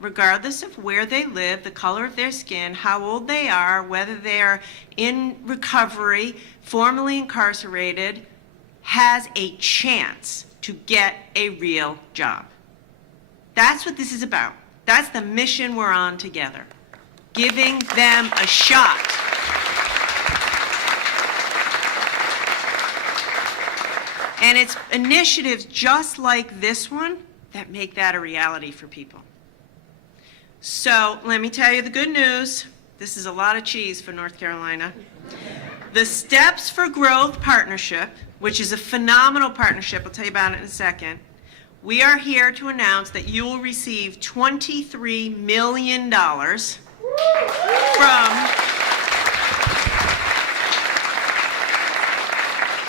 regardless of where they live, the color of their skin, how old they are, whether they're in recovery, formerly incarcerated, has a chance to get a real job. That's what this is about. That's the mission we're on together, giving them a shot. And it's initiatives just like this one that make that a reality for people. So let me tell you the good news. This is a lot of cheese for North Carolina. The Steps for Growth Partnership, which is a phenomenal partnership, I'll tell you about it in a second. We are here to announce that you will receive $23 million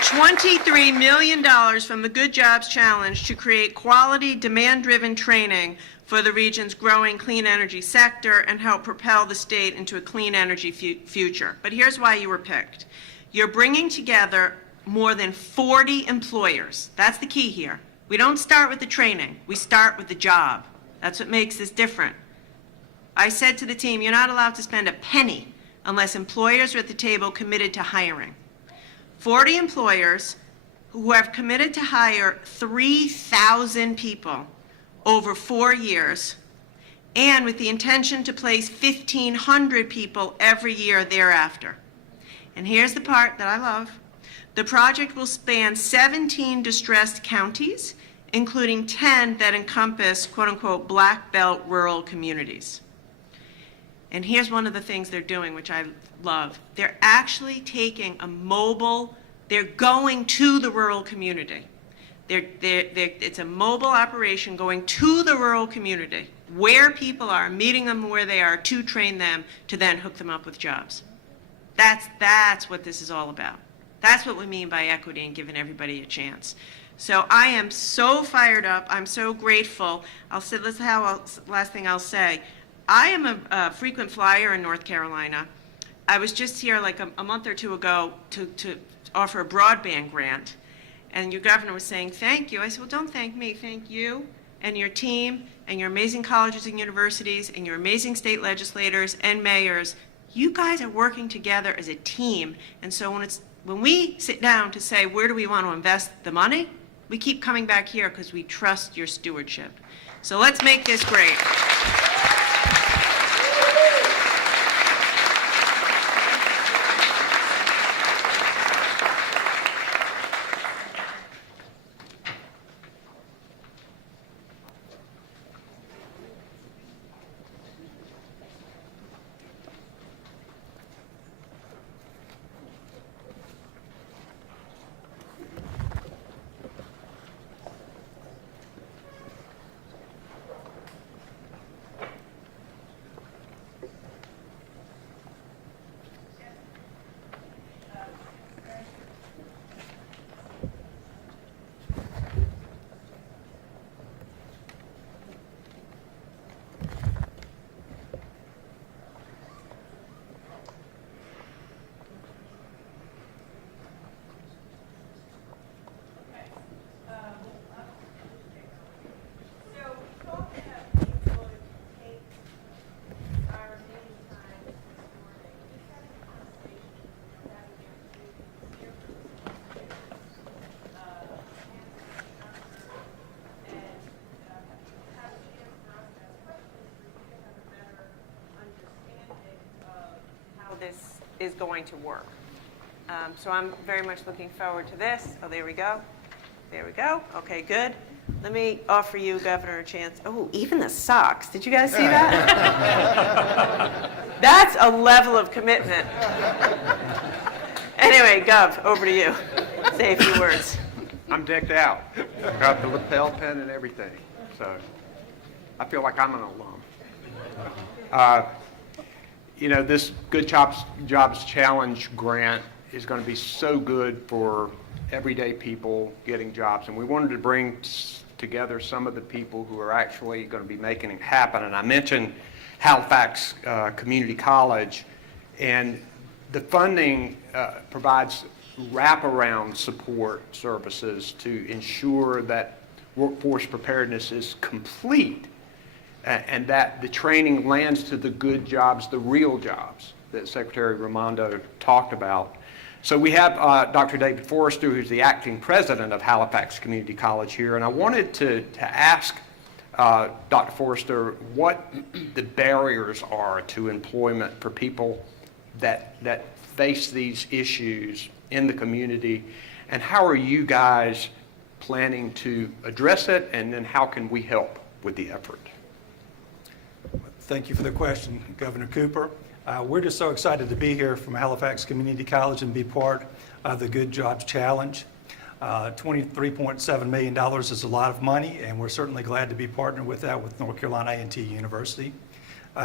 $23 million from the Good Jobs Challenge to create quality, demand-driven training for the region's growing clean energy sector and help propel the state into a clean energy future. But here's why you were picked. You're bringing together more than 40 employers. That's the key here. We don't start with the training. We start with the job. That's what makes this different. I said to the team, you're not allowed to spend a penny unless employers are at the table committed to hiring. 40 employers who have committed to hire 3,000 people over 4 years, and with the intention to place 1,500 people every year thereafter. And here's the part that I love. The project will span 17 distressed counties, including 10 that encompass, quote-unquote, black belt rural communities. And here's one of the things they're doing, which I love. They're actually taking a mobile, they're going to the rural community. It's a mobile operation going to the rural community, where people are, meeting them where they are, to train them, to then hook them up with jobs. That's what this is all about. That's what we mean by equity and giving everybody a chance. So I am so fired up. I'm so grateful. Last thing I'll say. I am a frequent flyer in North Carolina. I was just here like a month or two ago to offer a broadband grant. And your governor was saying, thank you. I said, well, don't thank me. Thank you and your team and your amazing colleges and universities and your amazing state legislators and mayors. You guys are working together as a team. And so when we sit down to say, where do we want to invest the money? We keep coming back here because we trust your stewardship. So let's make this great. This is going to work. So I'm very much looking forward to this. Oh, there we go. There we go. Okay, good. Let me offer you, Governor, a chance. Oh, even the socks. Did you guys see that? That's a level of commitment. Anyway, Gov, over to you. Say a few words. I'm decked out. Got the lapel pin and everything. So I feel like I'm an alum. You know, this Good Jobs Challenge grant is going to be so good for everyday people getting jobs. And we wanted to bring together some of the people who are actually going to be making it happen. And I mentioned Halifax Community College. And the funding provides wraparound support services to ensure that workforce preparedness is complete. And that the training lands to the good jobs, the real jobs that Secretary Raimondo talked about. So we have Dr. David Forrester, who's the acting president of Halifax Community College here, and I wanted to ask Dr. Forrester what the barriers are to employment for people that face these issues in the community, and how are you guys planning to address it, and then how can we help with the effort? Thank you for the question, Governor Cooper. We're just so excited to be here from Halifax Community College and be part of the Good Jobs Challenge. $23.7 million is a lot of money, and we're certainly glad to be partnered with that with North Carolina A&T University.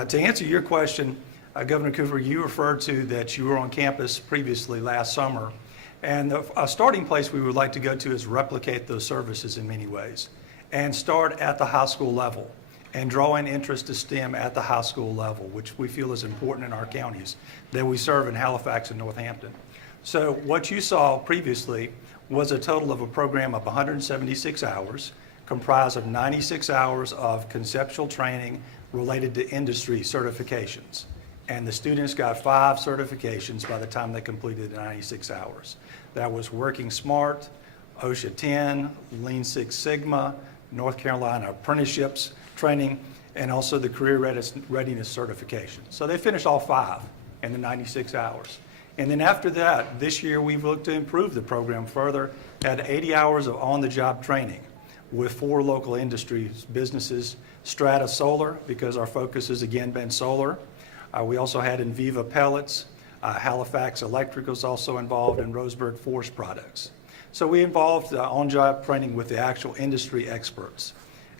To answer your question, Governor Cooper, you referred to that you were on campus previously last summer, and a starting place we would like to go to is replicate those services in many ways and start at the high school level and draw in interest to STEM at the high school level, which we feel is important in our counties that we serve in Halifax and Northampton. So what you saw previously was a total of a program of 176 hours, comprised of 96 hours of conceptual training related to industry certifications. And the students got 5 certifications by the time they completed the 96 hours. That was Working Smart, OSHA 10, Lean Six Sigma, North Carolina apprenticeships training, and also the career readiness certification. So they finished all 5 in the 96 hours. And then after that, this year we've looked to improve the program further at 80 hours of on-the-job training with 4 local industries, businesses, Strata Solar, because our focus has again been solar. We also had Inviva Pellets, Halifax Electric was also involved, in Roseburg Forest Products. So we involved on-job training with the actual industry experts.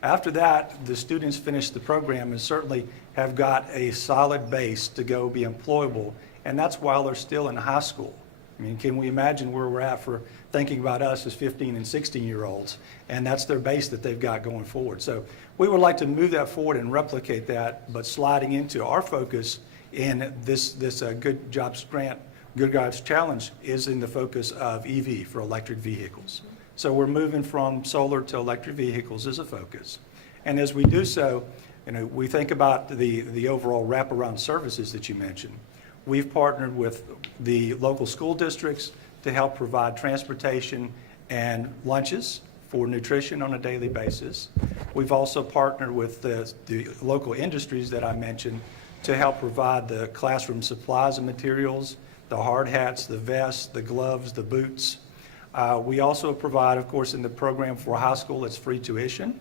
After that, the students finished the program and certainly have got a solid base to go be employable, and that's while they're still in high school. I mean, can we imagine where we're at for thinking about us as 15 and 16-year-olds, and that's their base that they've got going forward. So we would like to move that forward and replicate that, but sliding into our focus in this Good Jobs Grant, Good Jobs Challenge is in the focus of EV for electric vehicles. So we're moving from solar to electric vehicles as a focus. And as we do so, we think about the overall wraparound services that you mentioned. We've partnered with the local school districts to help provide transportation and lunches for nutrition on a daily basis. We've also partnered with the local industries that I mentioned to help provide the classroom supplies and materials, the hard hats, the vests, the gloves, the boots. We also provide, of course, in the program for high school, it's free tuition.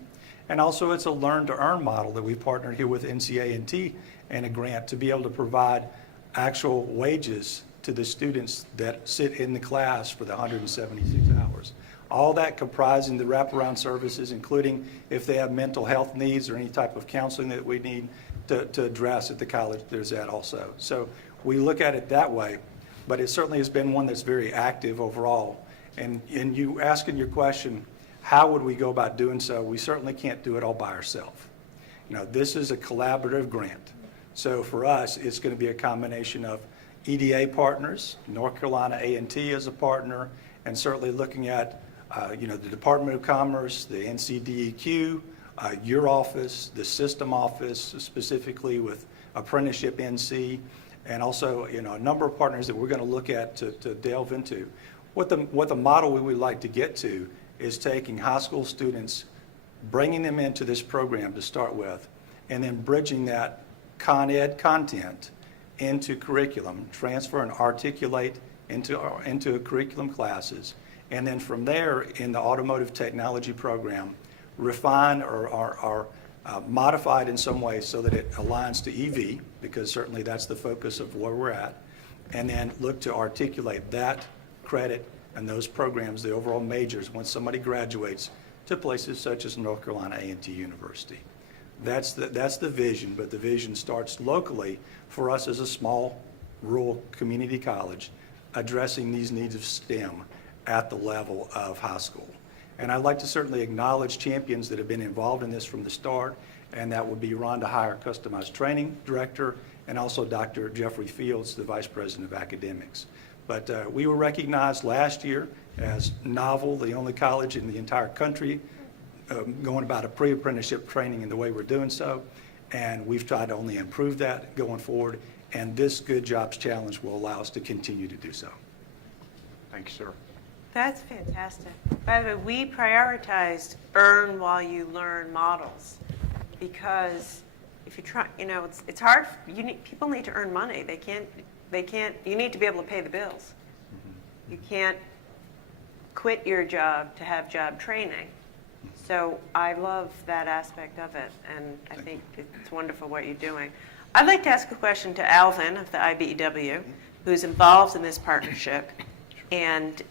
And also it's a learn-to-earn model that we've partnered here with NC A&T and a grant to be able to provide actual wages to the students that sit in the class for the 176 hours. All that comprising the wraparound services, including if they have mental health needs or any type of counseling that we need to address at the college, there's that also. So we look at it that way, but it certainly has been one that's very active overall. And you asking your question, how would we go about doing so? We certainly can't do it all by ourselves. This is a collaborative grant. So for us, it's going to be a combination of EDA partners, North Carolina A&T as a partner, and certainly looking at the Department of Commerce, the NCDEQ, your office, the system office, specifically with Apprenticeship NC, and also a number of partners that we're going to look at to delve into. What the model we would like to get to is taking high school students, bringing them into this program to start with, and then bridging that Con Ed content into curriculum, transfer and articulate into curriculum classes, and then from there in the automotive technology program, refine or modify it in some way so that it aligns to EV, because certainly that's the focus of where we're at, and then look to articulate that credit and those programs, the overall majors, once somebody graduates, to places such as North Carolina A&T University. That's the vision, but the vision starts locally for us as a small rural community college, addressing these needs of STEM at the level of high school. And I'd like to certainly acknowledge champions that have been involved in this from the start, and that would be Rhonda Heyer, Customized Training Director, and also Dr. Jeffrey Fields, the Vice President of Academics. But we were recognized last year as Novel, the only college in the entire country going about a pre-apprenticeship training in the way we're doing so, and we've tried to only improve that going forward, and this Good Jobs Challenge will allow us to continue to do so. Thank you, sir. That's fantastic. By the way, we prioritized earn while you learn models because if you try, it's hard. People need to earn money. You need to be able to pay the bills. You can't quit your job to have job training. So I love that aspect of it, and I think it's wonderful what you're doing. I'd like to ask a question to Alvin of the IBEW, who's involved in this partnership, and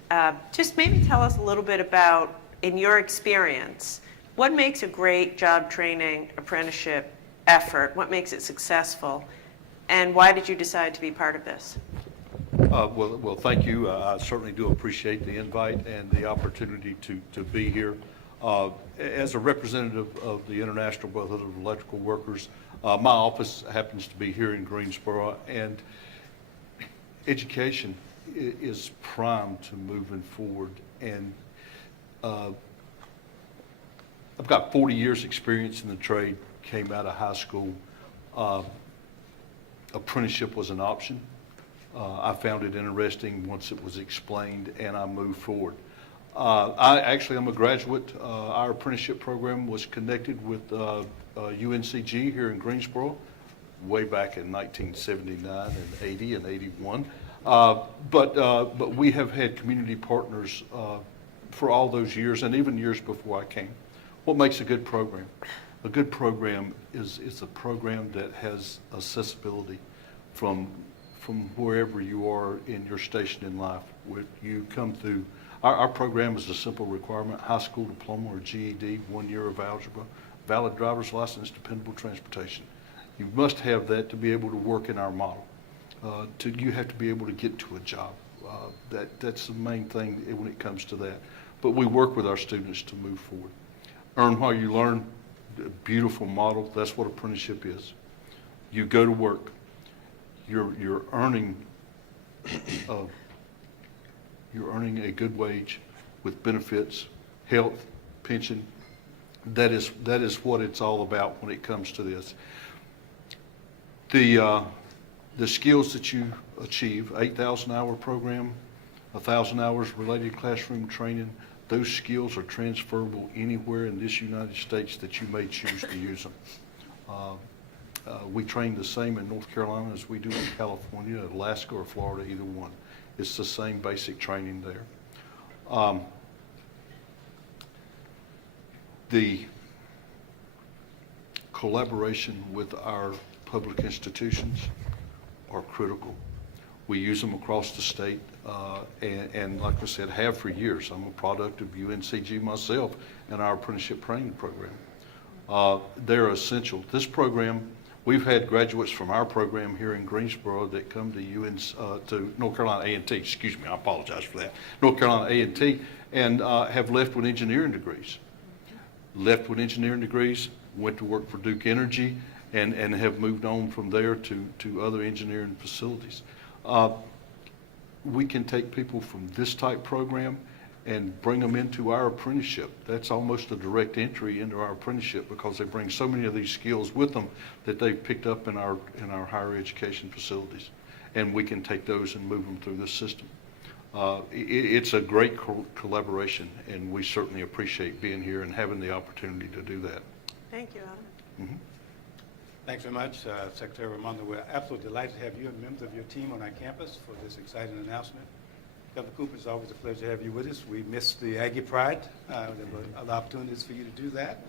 just maybe tell us a little bit about, in your experience, what makes a great job training apprenticeship effort? What makes it successful? And why did you decide to be part of this? Well, thank you. I certainly do appreciate the invite and the opportunity to be here. As a representative of the International Brotherhood of Electrical Workers, my office happens to be here in Greensboro, and education is prime to moving forward. And I've got 40 years experience in the trade, came out of high school. Apprenticeship was an option. I found it interesting once it was explained, and I moved forward. I'm a graduate. Our apprenticeship program was connected with UNCG here in Greensboro way back in 1979 and 80 and 81. But we have had community partners for all those years and even years before I came. What makes a good program? A good program is a program that has accessibility from wherever you are in your station in life. Where you come through, our program is a simple requirement: high school diploma or GED, 1 year of algebra, valid driver's license, dependable transportation. You must have that to be able to work in our model. You have to be able to get to a job. That's the main thing when it comes to that. But we work with our students to move forward. Earn while you learn, a beautiful model. That's what apprenticeship is. You go to work. You're earning a good wage with benefits, health, pension. That is what it's all about when it comes to this. The skills that you achieve, 8,000-hour program, 1,000 hours related classroom training, those skills are transferable anywhere in this United States that you may choose to use them. We train the same in North Carolina as we do in California, Alaska, or Florida, either one. It's the same basic training there. The collaboration with our public institutions are critical. We use them across the state, and like I said, have for years. I'm a product of UNCG myself and our apprenticeship training program. They're essential. This program, we've had graduates from our program here in Greensboro that come to North Carolina A&T, excuse me, I apologize for that, North Carolina A&T, and have left with engineering degrees. Left with engineering degrees, went to work for Duke Energy, and have moved on from there to other engineering facilities. We can take people from this type program and bring them into our apprenticeship. That's almost a direct entry into our apprenticeship because they bring so many of these skills with them that they've picked up in our higher education facilities. And we can take those and move them through the system. It's a great collaboration, and we certainly appreciate being here and having the opportunity to do that. Thank you, Alan. Mm-hmm. Thanks very much, Secretary Raimondo. We're absolutely delighted to have you and members of your team on our campus for this exciting announcement. Governor Cooper, it's always a pleasure to have you with us. We missed the Aggie Pride. There were other opportunities for you to do that.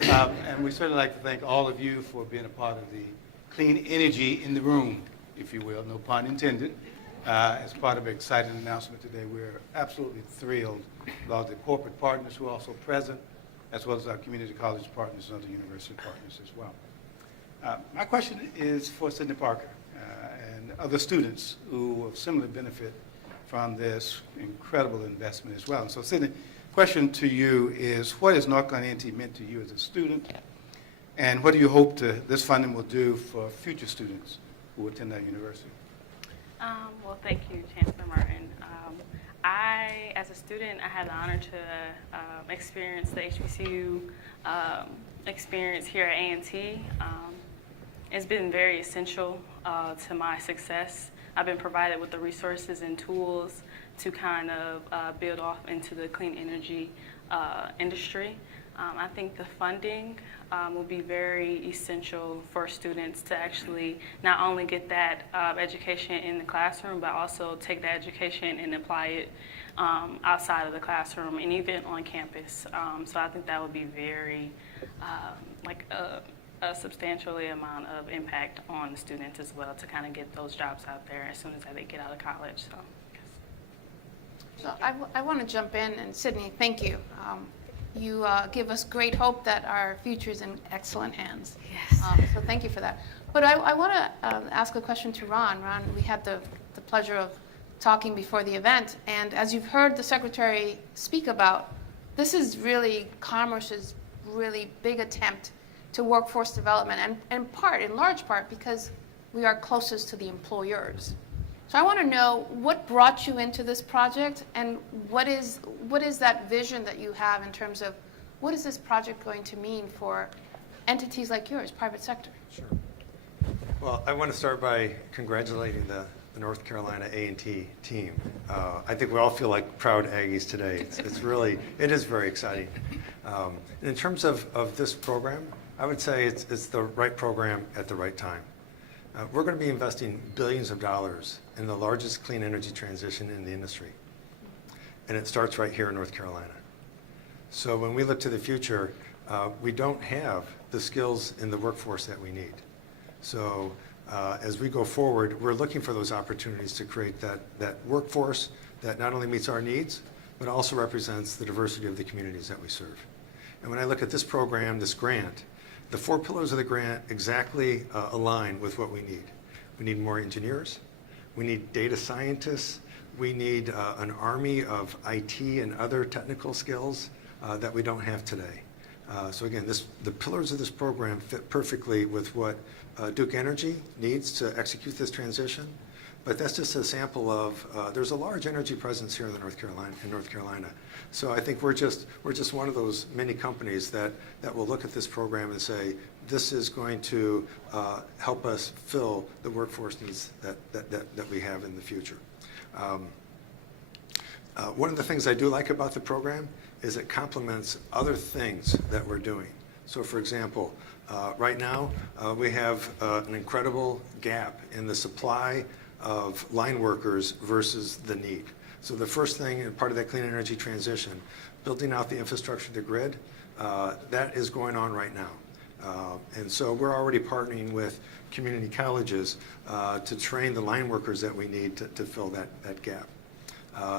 And we certainly like to thank all of you for being a part of the clean energy in the room, if you will, no pun intended. As part of an exciting announcement today, we're absolutely thrilled with all the corporate partners who are also present, as well as our community college partners and other university partners as well. My question is for Sydney Parker and other students who will similarly benefit from this incredible investment as well. And so, Sydney, question to you is, what has North Carolina A&T meant to you as a student, and what do you hope this funding will do for future students who attend that university? Well, thank you, Chancellor Martin. As a student, I had the honor to experience the HBCU experience here at A&T. It's been very essential to my success. I've been provided with the resources and tools to kind of build off into the clean energy industry. I think the funding will be very essential for students to actually not only get that education in the classroom, but also take that education and apply it outside of the classroom and even on campus. So I think that would be very, like a substantially amount of impact on students as well to kind of get those jobs out there as soon as they get out of college. So I want to jump in, and Sydney, thank you. You give us great hope that our future is in excellent hands. Yes. So thank you for that. But I want to ask a question to Ron. Ron, we had the pleasure of talking before the event, and as you've heard the Secretary speak about, this is really Commerce's really big attempt to workforce development, and in large part, because we are closest to the employers. So I want to know what brought you into this project, and what is that vision that you have in terms of what is this project going to mean for entities like yours, private sector? Sure. Well, I want to start by congratulating the North Carolina A&T team. I think we all feel like proud Aggies today. It is very exciting. In terms of this program, I would say it's the right program at the right time. We're going to be investing billions of dollars in the largest clean energy transition in the industry. And it starts right here in North Carolina. So when we look to the future, we don't have the skills in the workforce that we need. So as we go forward, we're looking for those opportunities to create that workforce that not only meets our needs, but also represents the diversity of the communities that we serve. And when I look at this program, this grant, the 4 pillars of the grant exactly align with what we need. We need more engineers. We need data scientists. We need an army of IT and other technical skills that we don't have today. So again, the pillars of this program fit perfectly with what Duke Energy needs to execute this transition. But that's just a sample of, there's a large energy presence here in North Carolina. So I think we're just one of those many companies that will look at this program and say, this is going to help us fill the workforce needs that we have in the future. One of the things I do like about the program is it complements other things that we're doing. So for example, right now we have an incredible gap in the supply of line workers versus the need. So the first thing, and part of that clean energy transition, building out the infrastructure of the grid, that is going on right now. And so we're already partnering with community colleges to train the line workers that we need to fill that gap.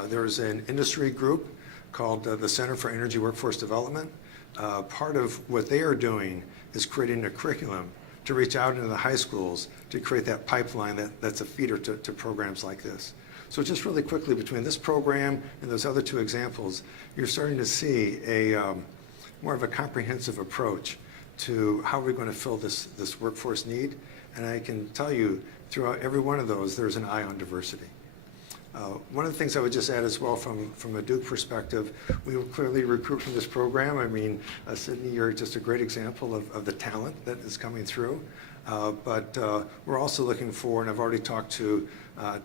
There's an industry group called the Center for Energy Workforce Development. Part of what they are doing is creating a curriculum to reach out into the high schools to create that pipeline that's a feeder to programs like this. So just really quickly, between this program and those other 2 examples, you're starting to see more of a comprehensive approach to how we're going to fill this workforce need. And I can tell you, throughout every one of those, there's an eye on diversity. One of the things I would just add as well from a Duke perspective, we will clearly recruit from this program. I mean, Sydney, you're just a great example of the talent that is coming through. But we're also looking for, and I've already talked to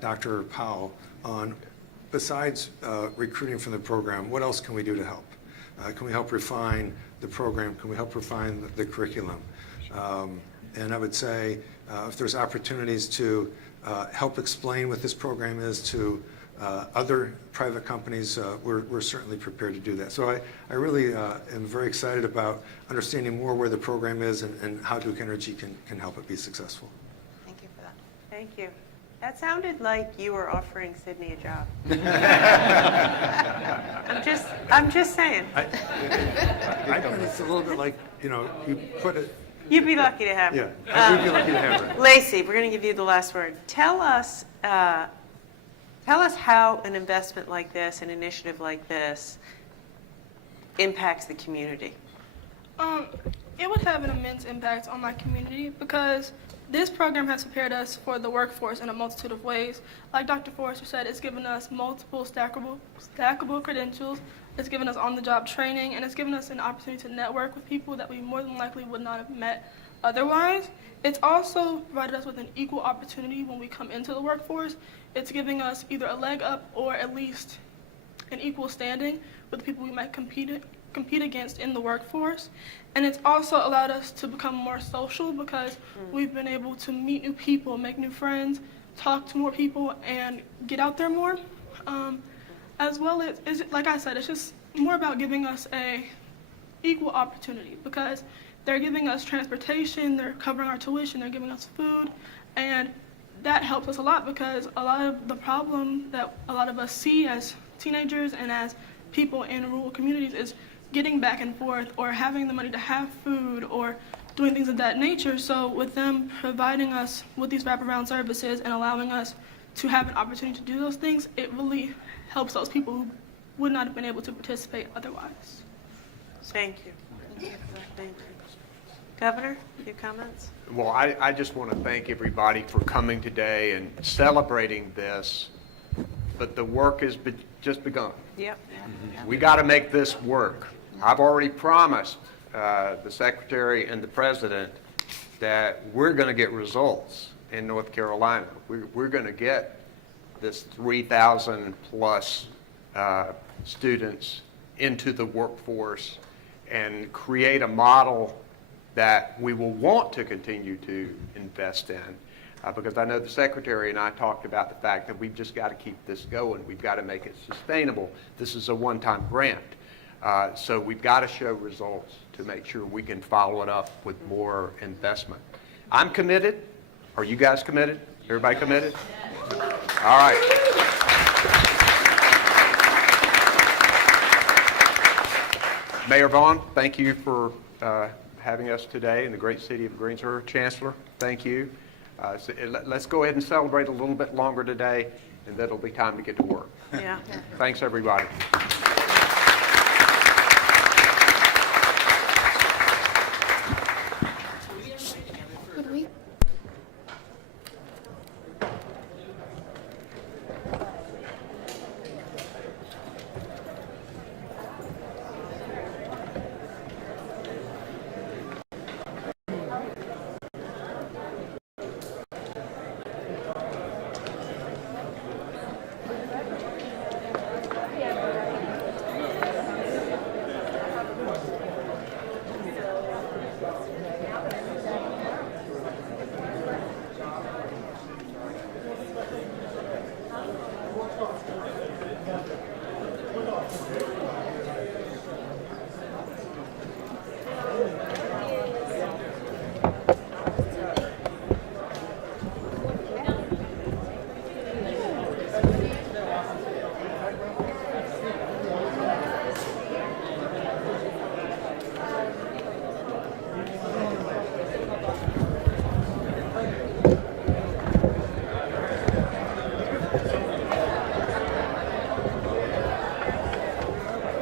Dr. Powell on, besides recruiting from the program, what else can we do to help? Can we help refine the program? Can we help refine the curriculum? And I would say if there's opportunities to help explain what this program is to other private companies, we're certainly prepared to do that. So I really am very excited about understanding more where the program is and how Duke Energy can help it be successful. Thank you for that. Thank you. That sounded like you were offering Sydney a job. I'm just saying. I think it's a little bit like, you put it. You'd be lucky to have her. Yeah, I would be lucky to have her. Lacey, we're going to give you the last word. Tell us how an investment like this, an initiative like this, impacts the community. It would have an immense impact on my community because this program has prepared us for the workforce in a multitude of ways. Like Dr. Forrester said, it's given us multiple stackable credentials. It's given us on-the-job training, and it's given us an opportunity to network with people that we more than likely would not have met otherwise. It's also provided us with an equal opportunity when we come into the workforce. It's giving us either a leg up or at least an equal standing with the people we might compete against in the workforce. And it's also allowed us to become more social because we've been able to meet new people, make new friends, talk to more people, and get out there more. as well as like I said, it's just more about giving us a equal opportunity, because they're giving us transportation, they're covering our tuition, they're giving us food, and that helps us a lot, because a lot of the problem that a lot of us see as teenagers and as people in rural communities is getting back and forth or having the money to have food or doing things of that nature. So with them providing us with these wraparound services and allowing us to have an opportunity to do those things, it really helps those people who would not have been able to participate otherwise. Thank you. Thank you. Governor, your comments? Well, I just want to thank everybody for coming today and celebrating this, but the work has just begun. Yep. We got to make this work. I've already promised the Secretary and the President that we're going to get results in North Carolina. We're going to get this 3,000 plus students into the workforce and create a model that we will want to continue to invest in. Because I know the Secretary and I talked about the fact that we've just got to keep this going. We've got to make it sustainable. This is a one-time grant. So we've got to show results to make sure we can follow it up with more investment. I'm committed. Are you guys committed? Everybody committed? All right. Mayor Vaughn, thank you for having us today in the great city of Greensboro. Chancellor, thank you. So let's go ahead and celebrate a little bit longer today, and then it'll be time to get to work. Yeah. Thanks, everybody. Would we?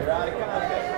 You're out of context.